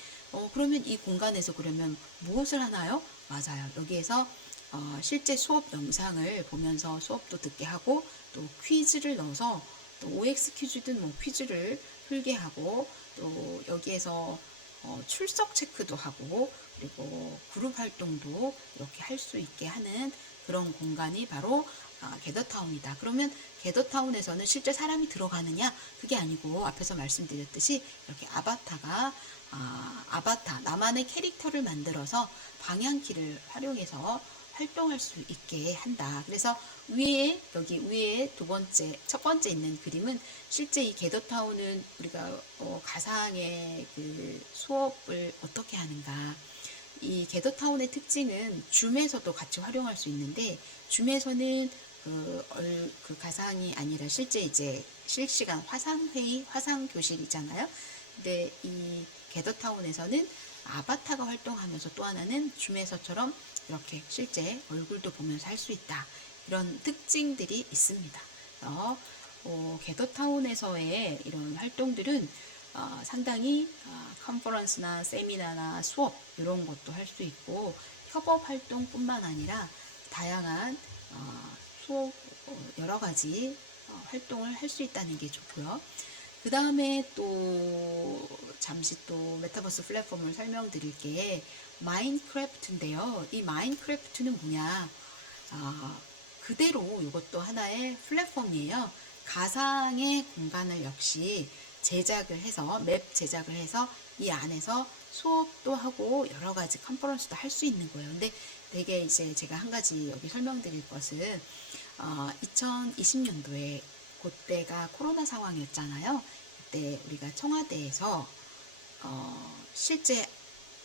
그러면 이 공간에서 그러면 무엇을 하나요? 맞아요. 여기에서 실제 수업 영상을 보면서 수업도 듣게 하고, 또 퀴즈를 넣어서 또 OX 퀴즈든 뭐 퀴즈를 풀게 하고, 또 여기에서 출석 체크도 하고, 그리고 그룹 활동도 이렇게 할 수 있게 하는 그런 공간이 바로 게더타운이다. 그러면 게더타운에서는 실제 사람이 들어가느냐? 그게 아니고 앞에서 말씀드렸듯이 이렇게 아바타, 나만의 캐릭터를 만들어서 방향키를 활용해서 활동할 수 있게 한다. 그래서 여기 위에 첫 번째 있는 그림은 실제 이 게더타운은 우리가 가상의 그 수업을 어떻게 하는가. 이 게더타운의 특징은 줌에서도 같이 활용할 수 있는데, 줌에서는 그 가상이 아니라 실제 이제 실시간 화상회의, 화상교실이잖아요. 근데 이 게더타운에서는 아바타가 활동하면서 또 하나는 줌에서처럼 이렇게 실제 얼굴도 보면서 할 수 있다. 이런 특징들이 있습니다. 겟더타운에서의 이런 활동들은 상당히 컨퍼런스나 세미나나 수업 이런 것도 할 수 있고 협업 활동뿐만 아니라 다양한 수업 여러 가지 활동을 할 수 있다는 게 좋고요. 그 다음에 또 잠시 또 메타버스 플랫폼을 설명드릴게 마인크래프트인데요. 이 마인크래프트는 뭐냐? 그대로 이것도 하나의 플랫폼이에요. 가상의 공간을 역시 제작을 해서 맵 제작을 해서 이 안에서 수업도 하고 여러 가지 컨퍼런스도 할 수 있는 거예요. 근데 되게 이제 제가 한 가지 여기 설명드릴 것은 2020년도에 그때가 코로나 상황이었잖아요. 그때 우리가 청와대에서 실제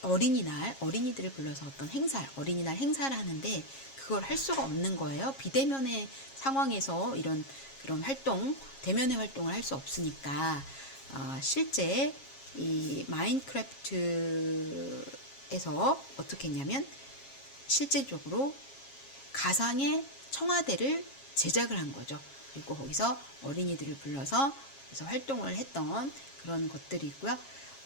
어린이들을 불러서 어떤 어린이날 행사를 하는데 그걸 할 수가 없는 거예요. 비대면의 상황에서 그런 대면의 활동을 할 수 없으니까 실제 이 마인크래프트에서 어떻게 했냐면 실제적으로 가상의 청와대를 제작을 한 거죠. 그리고 거기서 어린이들을 불러서 그래서 활동을 했던 그런 것들이 있고요.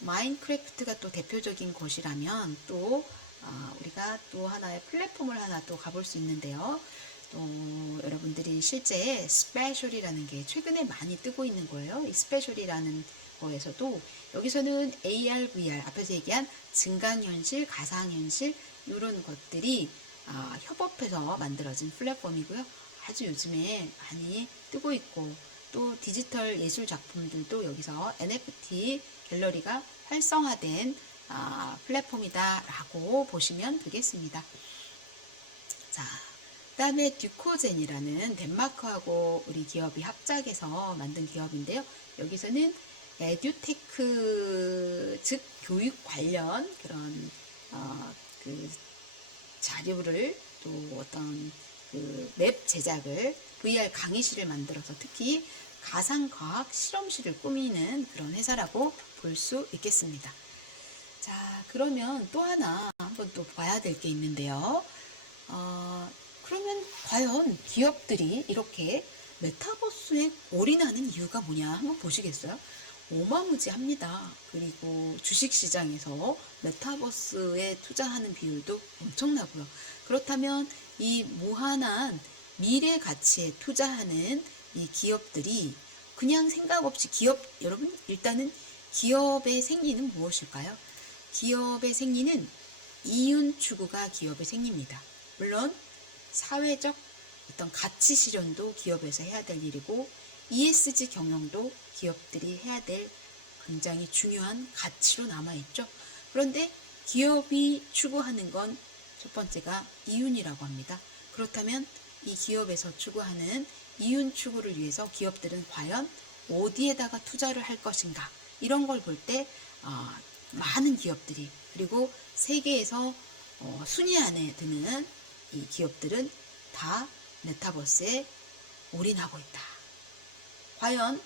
마인크래프트가 또 대표적인 것이라면 또 우리가 또 하나의 플랫폼을 하나 또 가볼 수 있는데요. 또 여러분들이 실제 스페셜이라는 게 최근에 많이 뜨고 있는 거예요. 이 스페셜이라는 거에서도 여기서는 AR, VR 앞에서 얘기한 증강현실, 가상현실 이런 것들이 협업해서 만들어진 플랫폼이고요. 아주 요즘에 많이 뜨고 있고 또 디지털 예술 작품들도 여기서 NFT 갤러리가 활성화된 플랫폼이다라고 보시면 되겠습니다. 자, 그다음에 듀코젠이라는 덴마크하고 우리 기업이 합작해서 만든 기업인데요. 여기서는 에듀테크 즉 교육 관련 그런 그 자료를 또 어떤 그 맵 제작을 VR 강의실을 만들어서 특히 가상과학 실험실을 꾸미는 그런 회사라고 볼 수 있겠습니다. 자, 그러면 또 하나 한번 또 봐야 될 게 있는데요. 그러면 과연 기업들이 이렇게 메타버스에 올인하는 이유가 뭐냐 한번 보시겠어요? 어마무지합니다. 그리고 주식시장에서 메타버스에 투자하는 비율도 엄청나고요. 그렇다면 이 무한한 미래 가치에 투자하는 이 기업들이 그냥 생각 없이 여러분 일단은 기업의 생리는 무엇일까요? 기업의 생리는 이윤 추구가 기업의 생리입니다. 물론 사회적 어떤 가치 실현도 기업에서 해야 될 일이고 ESG 경영도 기업들이 해야 될 굉장히 중요한 가치로 남아있죠. 그런데 기업이 추구하는 건 첫 번째가 이윤이라고 합니다. 그렇다면 이 기업에서 추구하는 이윤 추구를 위해서 기업들은 과연 어디에다가 투자를 할 것인가 이런 걸 볼 때 많은 기업들이 그리고 세계에서 순위 안에 드는 이 기업들은 다 메타버스에 올인하고 있다. 과연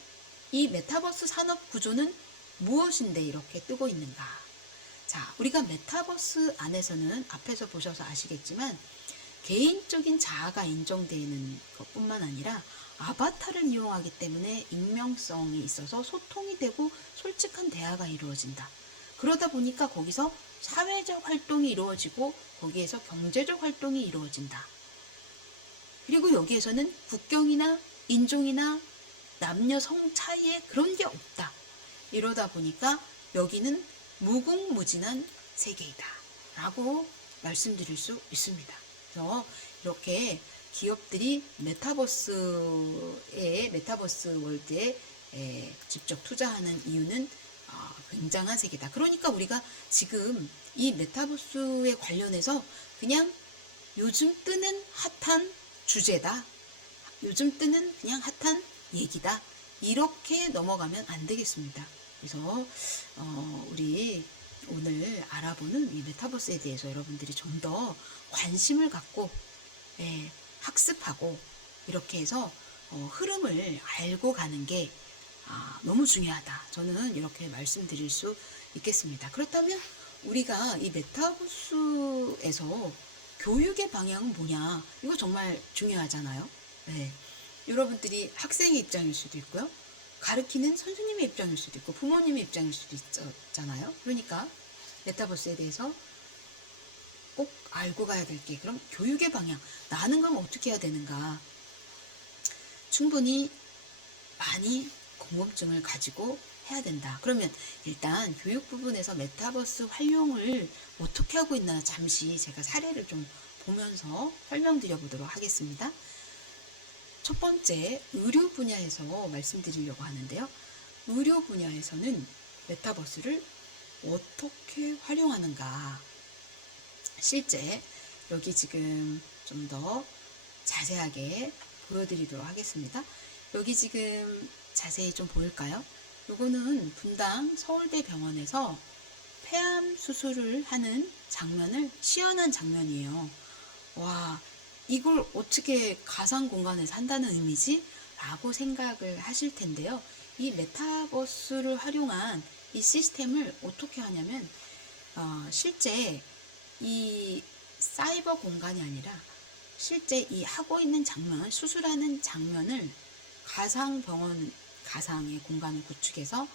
이 메타버스 산업 구조는 무엇인데 이렇게 뜨고 있는가? 자, 우리가 메타버스 안에서는 앞에서 보셔서 아시겠지만 개인적인 자아가 인정되는 것뿐만 아니라 아바타를 이용하기 때문에 익명성이 있어서 소통이 되고 솔직한 대화가 이루어진다. 그러다 보니까 거기서 사회적 활동이 이루어지고 거기에서 경제적 활동이 이루어진다. 그리고 여기에서는 국경이나 인종이나 남녀 성 차이에 그런 게 없다. 이러다 보니까 여기는 무궁무진한 세계이다 라고 말씀드릴 수 있습니다. 그래서 이렇게 기업들이 메타버스 월드에 직접 투자하는 이유는 굉장한 세계다. 그러니까 우리가 지금 이 메타버스에 관련해서 그냥 요즘 뜨는 핫한 주제다. 요즘 뜨는 그냥 핫한 얘기다. 이렇게 넘어가면 안 되겠습니다. 그래서 우리 오늘 알아보는 이 메타버스에 대해서 여러분들이 좀 더 관심을 갖고 학습하고 이렇게 해서 흐름을 알고 가는 게 너무 중요하다. 저는 이렇게 말씀드릴 수 있겠습니다. 그렇다면 우리가 이 메타버스에서 교육의 방향은 뭐냐? 이거 정말 중요하잖아요. 네. 여러분들이 학생의 입장일 수도 있고요. 가르치는 선생님의 입장일 수도 있고 부모님의 입장일 수도 있잖아요. 그러니까 메타버스에 대해서 꼭 알고 가야 될 게, 그럼 교육의 방향, 나는 그럼 어떻게 해야 되는가, 충분히 많이 궁금증을 가지고 해야 된다. 그러면 일단 교육 부분에서 메타버스 활용을 어떻게 하고 있나 잠시 제가 사례를 좀 보면서 설명드려 보도록 하겠습니다. 첫 번째, 의료 분야에서 말씀드리려고 하는데요. 의료 분야에서는 메타버스를 어떻게 활용하는가, 실제 여기 지금 좀 더 자세하게 보여드리도록 하겠습니다. 여기 지금 자세히 좀 보일까요? 요거는 분당 서울대병원에서 폐암 수술을 하는 장면을 시연한 장면이에요. 와, 이걸 어떻게 가상 공간에서 한다는 의미지? 라고 생각을 하실 텐데요. 이 메타버스를 활용한 이 시스템을 어떻게 하냐면, 실제 이 사이버 공간이 아니라 실제 이 하고 있는 장면, 수술하는 장면을 가상의 공간을 구축해서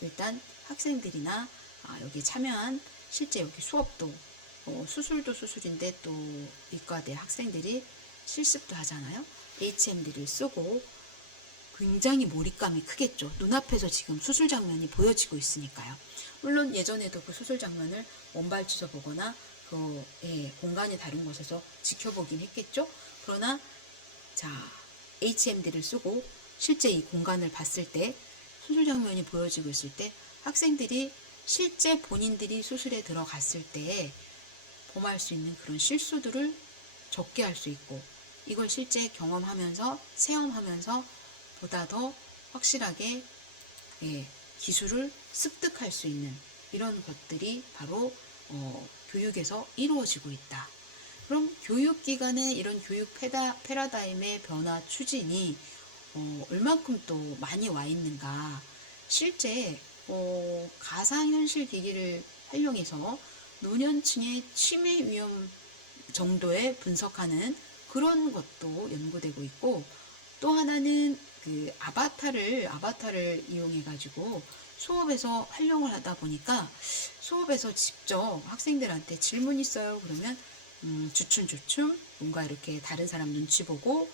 일단 학생들이나 여기 참여한 실제 여기 수업도, 수술도 수술인데 또 이과대 학생들이 실습도 하잖아요. HMD를 쓰고 굉장히 몰입감이 크겠죠. 눈앞에서 지금 수술 장면이 보여지고 있으니까요. 물론 예전에도 그 수술 장면을 원발치서 보거나 공간이 다른 곳에서 지켜보긴 했겠죠. 그러나 자, HMD를 쓰고 실제 이 공간을 봤을 때, 수술 장면이 보여지고 있을 때 학생들이 실제 본인들이 수술에 들어갔을 때 범할 수 있는 그런 실수들을 적게 할 수 있고, 이걸 실제 경험하면서 체험하면서 보다 더 확실하게 기술을 습득할 수 있는 이런 것들이 바로 교육에서 이루어지고 있다. 그럼 교육기관의 이런 교육 패러다임의 변화 추진이 얼만큼 또 많이 와 있는가. 실제 가상현실 기기를 활용해서 노년층의 치매 위험 정도에 분석하는 그런 것도 연구되고 있고, 또 하나는 그 아바타를 이용해 가지고 수업에서 활용을 하다 보니까, 수업에서 직접 학생들한테 질문 있어요 그러면 주춤주춤 뭔가 이렇게 다른 사람 눈치 보고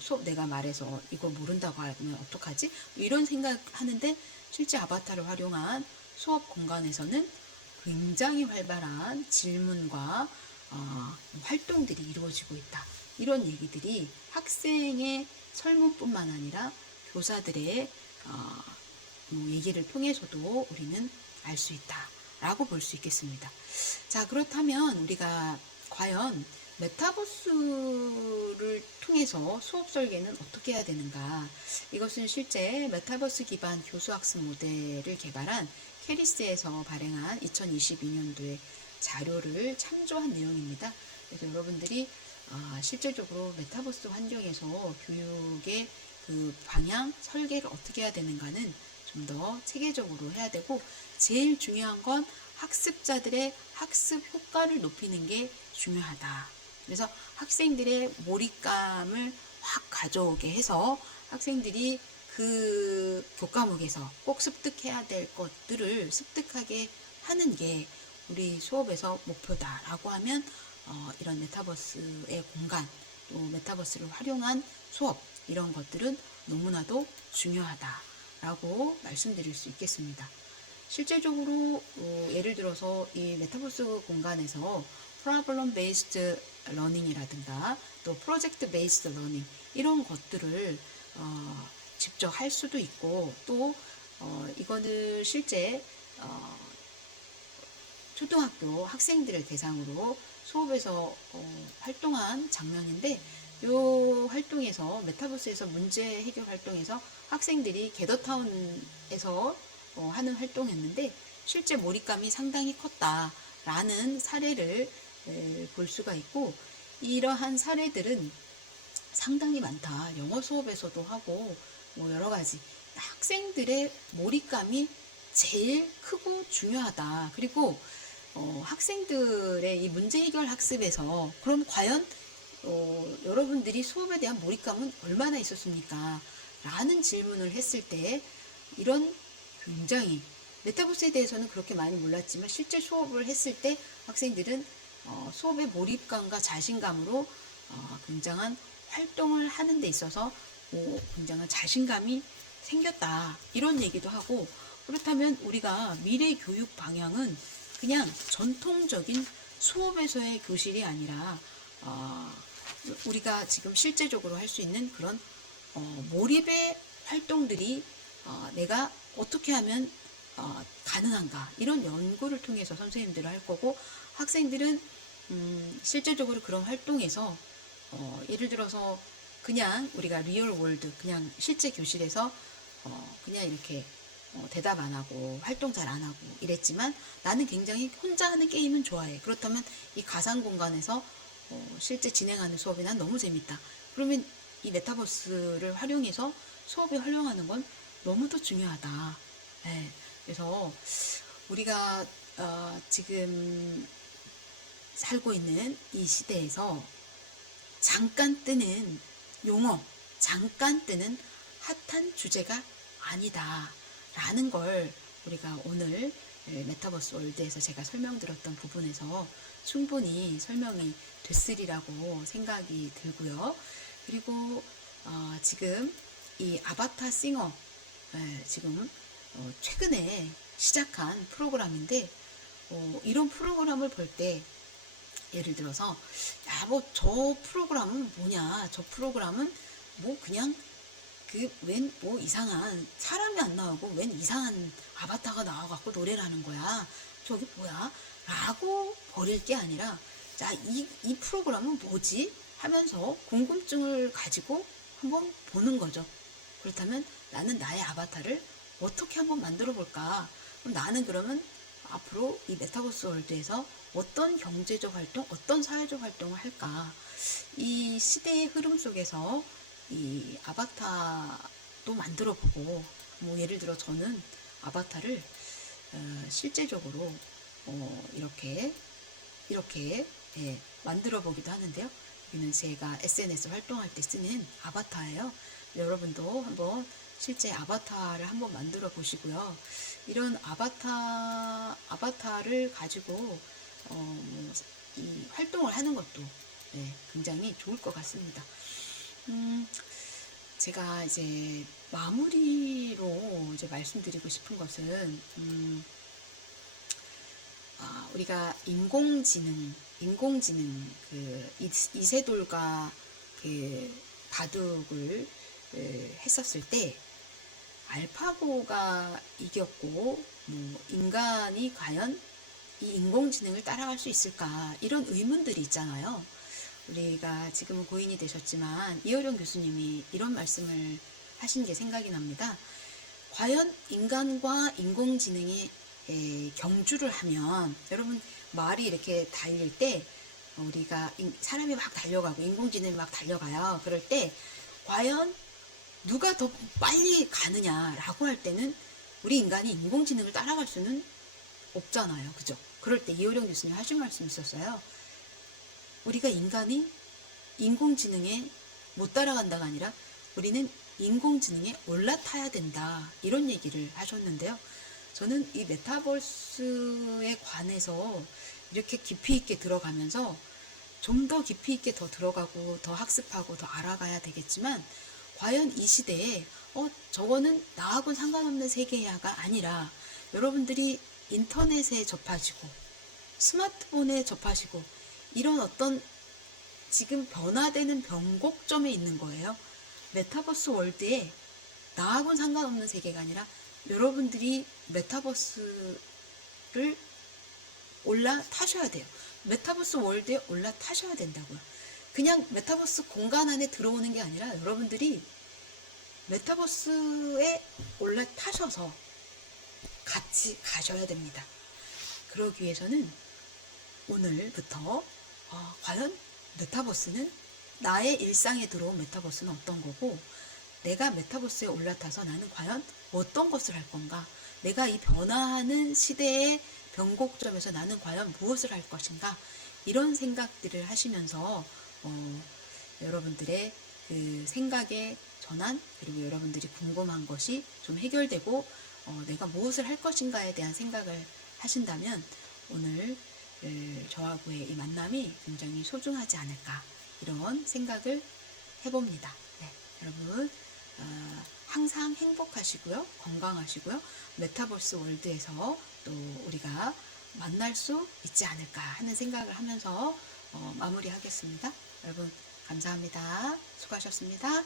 수업 내가 말해서 이거 모른다고 하면 어떡하지? 이런 생각하는데, 실제 아바타를 활용한 수업 공간에서는 굉장히 활발한 질문과 활동들이 이루어지고 있다. 이런 얘기들이 학생의 설문뿐만 아니라 교사들의 얘기를 통해서도 우리는 알 수 있다라고 볼 수 있겠습니다. 자, 그렇다면 우리가 과연 메타버스를 통해서 수업 설계는 어떻게 해야 되는가? 이것은 실제 메타버스 기반 교수학습 모델을 개발한 캐리스에서 발행한 2022년도의 자료를 참조한 내용입니다. 그래서 여러분들이 실질적으로 메타버스 환경에서 교육의 그 방향, 설계를 어떻게 해야 되는가는 좀 더 체계적으로 해야 되고, 제일 중요한 건 학습자들의 학습 효과를 높이는 게 중요하다. 그래서 학생들의 몰입감을 확 가져오게 해서 학생들이 그 교과목에서 꼭 습득해야 될 것들을 습득하게 하는 게 우리 수업에서 목표다라고 하면 이런 메타버스의 공간, 또 메타버스를 활용한 수업, 이런 것들은 너무나도 중요하다라고 말씀드릴 수 있겠습니다. 실제적으로 예를 들어서 이 메타버스 공간에서 프로블럼 베이스드 러닝이라든가 또 프로젝트 베이스드 러닝, 이런 것들을 직접 할 수도 있고, 또 이거는 실제 초등학교 학생들을 대상으로 수업에서 활동한 장면인데, 이 활동에서 메타버스에서 문제 해결 활동에서 학생들이 게더타운에서 하는 활동이었는데 실제 몰입감이 상당히 컸다라는 사례를 볼 수가 있고, 이러한 사례들은 상당히 많다. 영어 수업에서도 하고 여러 가지 학생들의 몰입감이 제일 크고 중요하다. 그리고 학생들의 이 문제 해결 학습에서 그럼 과연 여러분들이 수업에 대한 몰입감은 얼마나 있었습니까? 라는 질문을 했을 때 이런 굉장히 메타버스에 대해서는 그렇게 많이 몰랐지만 실제 수업을 했을 때 학생들은 수업의 몰입감과 자신감으로 굉장한 활동을 하는 데 있어서 굉장한 자신감이 생겼다. 이런 얘기도 하고, 그렇다면 우리가 미래 교육 방향은 그냥 전통적인 수업에서의 교실이 아니라 우리가 지금 실제적으로 할 수 있는 그런 몰입의 활동들이 내가 어떻게 하면 가능한가, 이런 연구를 통해서 선생님들을 할 거고, 학생들은 실제적으로 그런 활동에서 예를 들어서 그냥 우리가 리얼 월드, 그냥 실제 교실에서 그냥 이렇게 대답 안 하고 활동 잘 안 하고 이랬지만, 나는 굉장히 혼자 하는 게임은 좋아해. 그렇다면 이 가상 공간에서 실제 진행하는 수업이 난 너무 재밌다. 그러면 이 메타버스를 활용해서 수업에 활용하는 건 너무도 중요하다. 네, 그래서 우리가 지금 살고 있는 이 시대에서 잠깐 뜨는 용어, 잠깐 뜨는 핫한 주제가 아니다 라는 걸 우리가 오늘 메타버스 월드에서 제가 설명드렸던 부분에서 충분히 설명이 됐으리라고 생각이 들고요. 그리고 지금 이 아바타 싱어, 지금 최근에 시작한 프로그램인데, 이런 프로그램을 볼 때 예를 들어서 야, 뭐 저 프로그램은 뭐냐, 저 프로그램은 뭐 그냥 그 웬 뭐 이상한 사람이 안 나오고 웬 이상한 아바타가 나와갖고 노래를 하는 거야, 저기 뭐야 라고 버릴 게 아니라, 자, 이 프로그램은 뭐지 하면서 궁금증을 가지고 한번 보는 거죠. 그렇다면 나는 나의 아바타를 어떻게 한번 만들어 볼까? 그럼 나는 그러면 앞으로 이 메타버스 월드에서 어떤 경제적 활동, 어떤 사회적 활동을 할까? 이 시대의 흐름 속에서 이 아바타도 만들어 보고, 뭐 예를 들어 저는 아바타를 실제적으로 이렇게 만들어 보기도 하는데요. 여기는 제가 SNS 활동할 때 쓰는 아바타예요. 여러분도 한번 실제 아바타를 한번 만들어 보시고요. 이런 아바타를 가지고 이 활동을 하는 것도 굉장히 좋을 것 같습니다. 제가 이제 마무리로 이제 말씀드리고 싶은 것은, 우리가 인공지능 그 이세돌과 그 바둑을 했었을 때 알파고가 이겼고, 뭐 인간이 과연 이 인공지능을 따라갈 수 있을까, 이런 의문들이 있잖아요. 우리가 지금은 고인이 되셨지만 이어령 교수님이 이런 말씀을 하신 게 생각이 납니다. 과연 인간과 인공지능이 경주를 하면, 여러분 말이 이렇게 달릴 때 우리가 사람이 막 달려가고 인공지능이 막 달려가요. 그럴 때 과연 누가 더 빨리 가느냐라고 할 때는 우리 인간이 인공지능을 따라갈 수는 없잖아요. 그죠? 그럴 때 이호령 교수님 하신 말씀이 있었어요. 우리가 인간이 인공지능에 못 따라간다가 아니라 우리는 인공지능에 올라타야 된다, 이런 얘기를 하셨는데요. 저는 이 메타버스에 관해서 이렇게 깊이 있게 들어가면서 좀 더 깊이 있게 더 들어가고 더 학습하고 더 알아가야 되겠지만, 과연 이 시대에 저거는 나하고는 상관없는 세계야가 아니라, 여러분들이 인터넷에 접하시고 스마트폰에 접하시고 이런 어떤 지금 변화되는 변곡점에 있는 거예요. 메타버스 월드에 나하고는 상관없는 세계가 아니라 여러분들이 메타버스를 올라타셔야 돼요. 메타버스 월드에 올라타셔야 된다고요. 그냥 메타버스 공간 안에 들어오는 게 아니라 여러분들이 메타버스에 올라타셔서 같이 가셔야 됩니다. 그러기 위해서는 오늘부터 과연 메타버스는, 나의 일상에 들어온 메타버스는 어떤 거고, 내가 메타버스에 올라타서 나는 과연 어떤 것을 할 건가, 내가 이 변화하는 시대의 변곡점에서 나는 과연 무엇을 할 것인가, 이런 생각들을 하시면서 여러분들의 그 생각의 전환, 그리고 여러분들이 궁금한 것이 좀 해결되고 내가 무엇을 할 것인가에 대한 생각을 하신다면 오늘 저하고의 이 만남이 굉장히 소중하지 않을까, 이런 생각을 해봅니다. 네, 여러분 항상 행복하시고요, 건강하시고요, 메타버스 월드에서 또 우리가 만날 수 있지 않을까 하는 생각을 하면서 마무리하겠습니다. 여러분 감사합니다. 수고하셨습니다.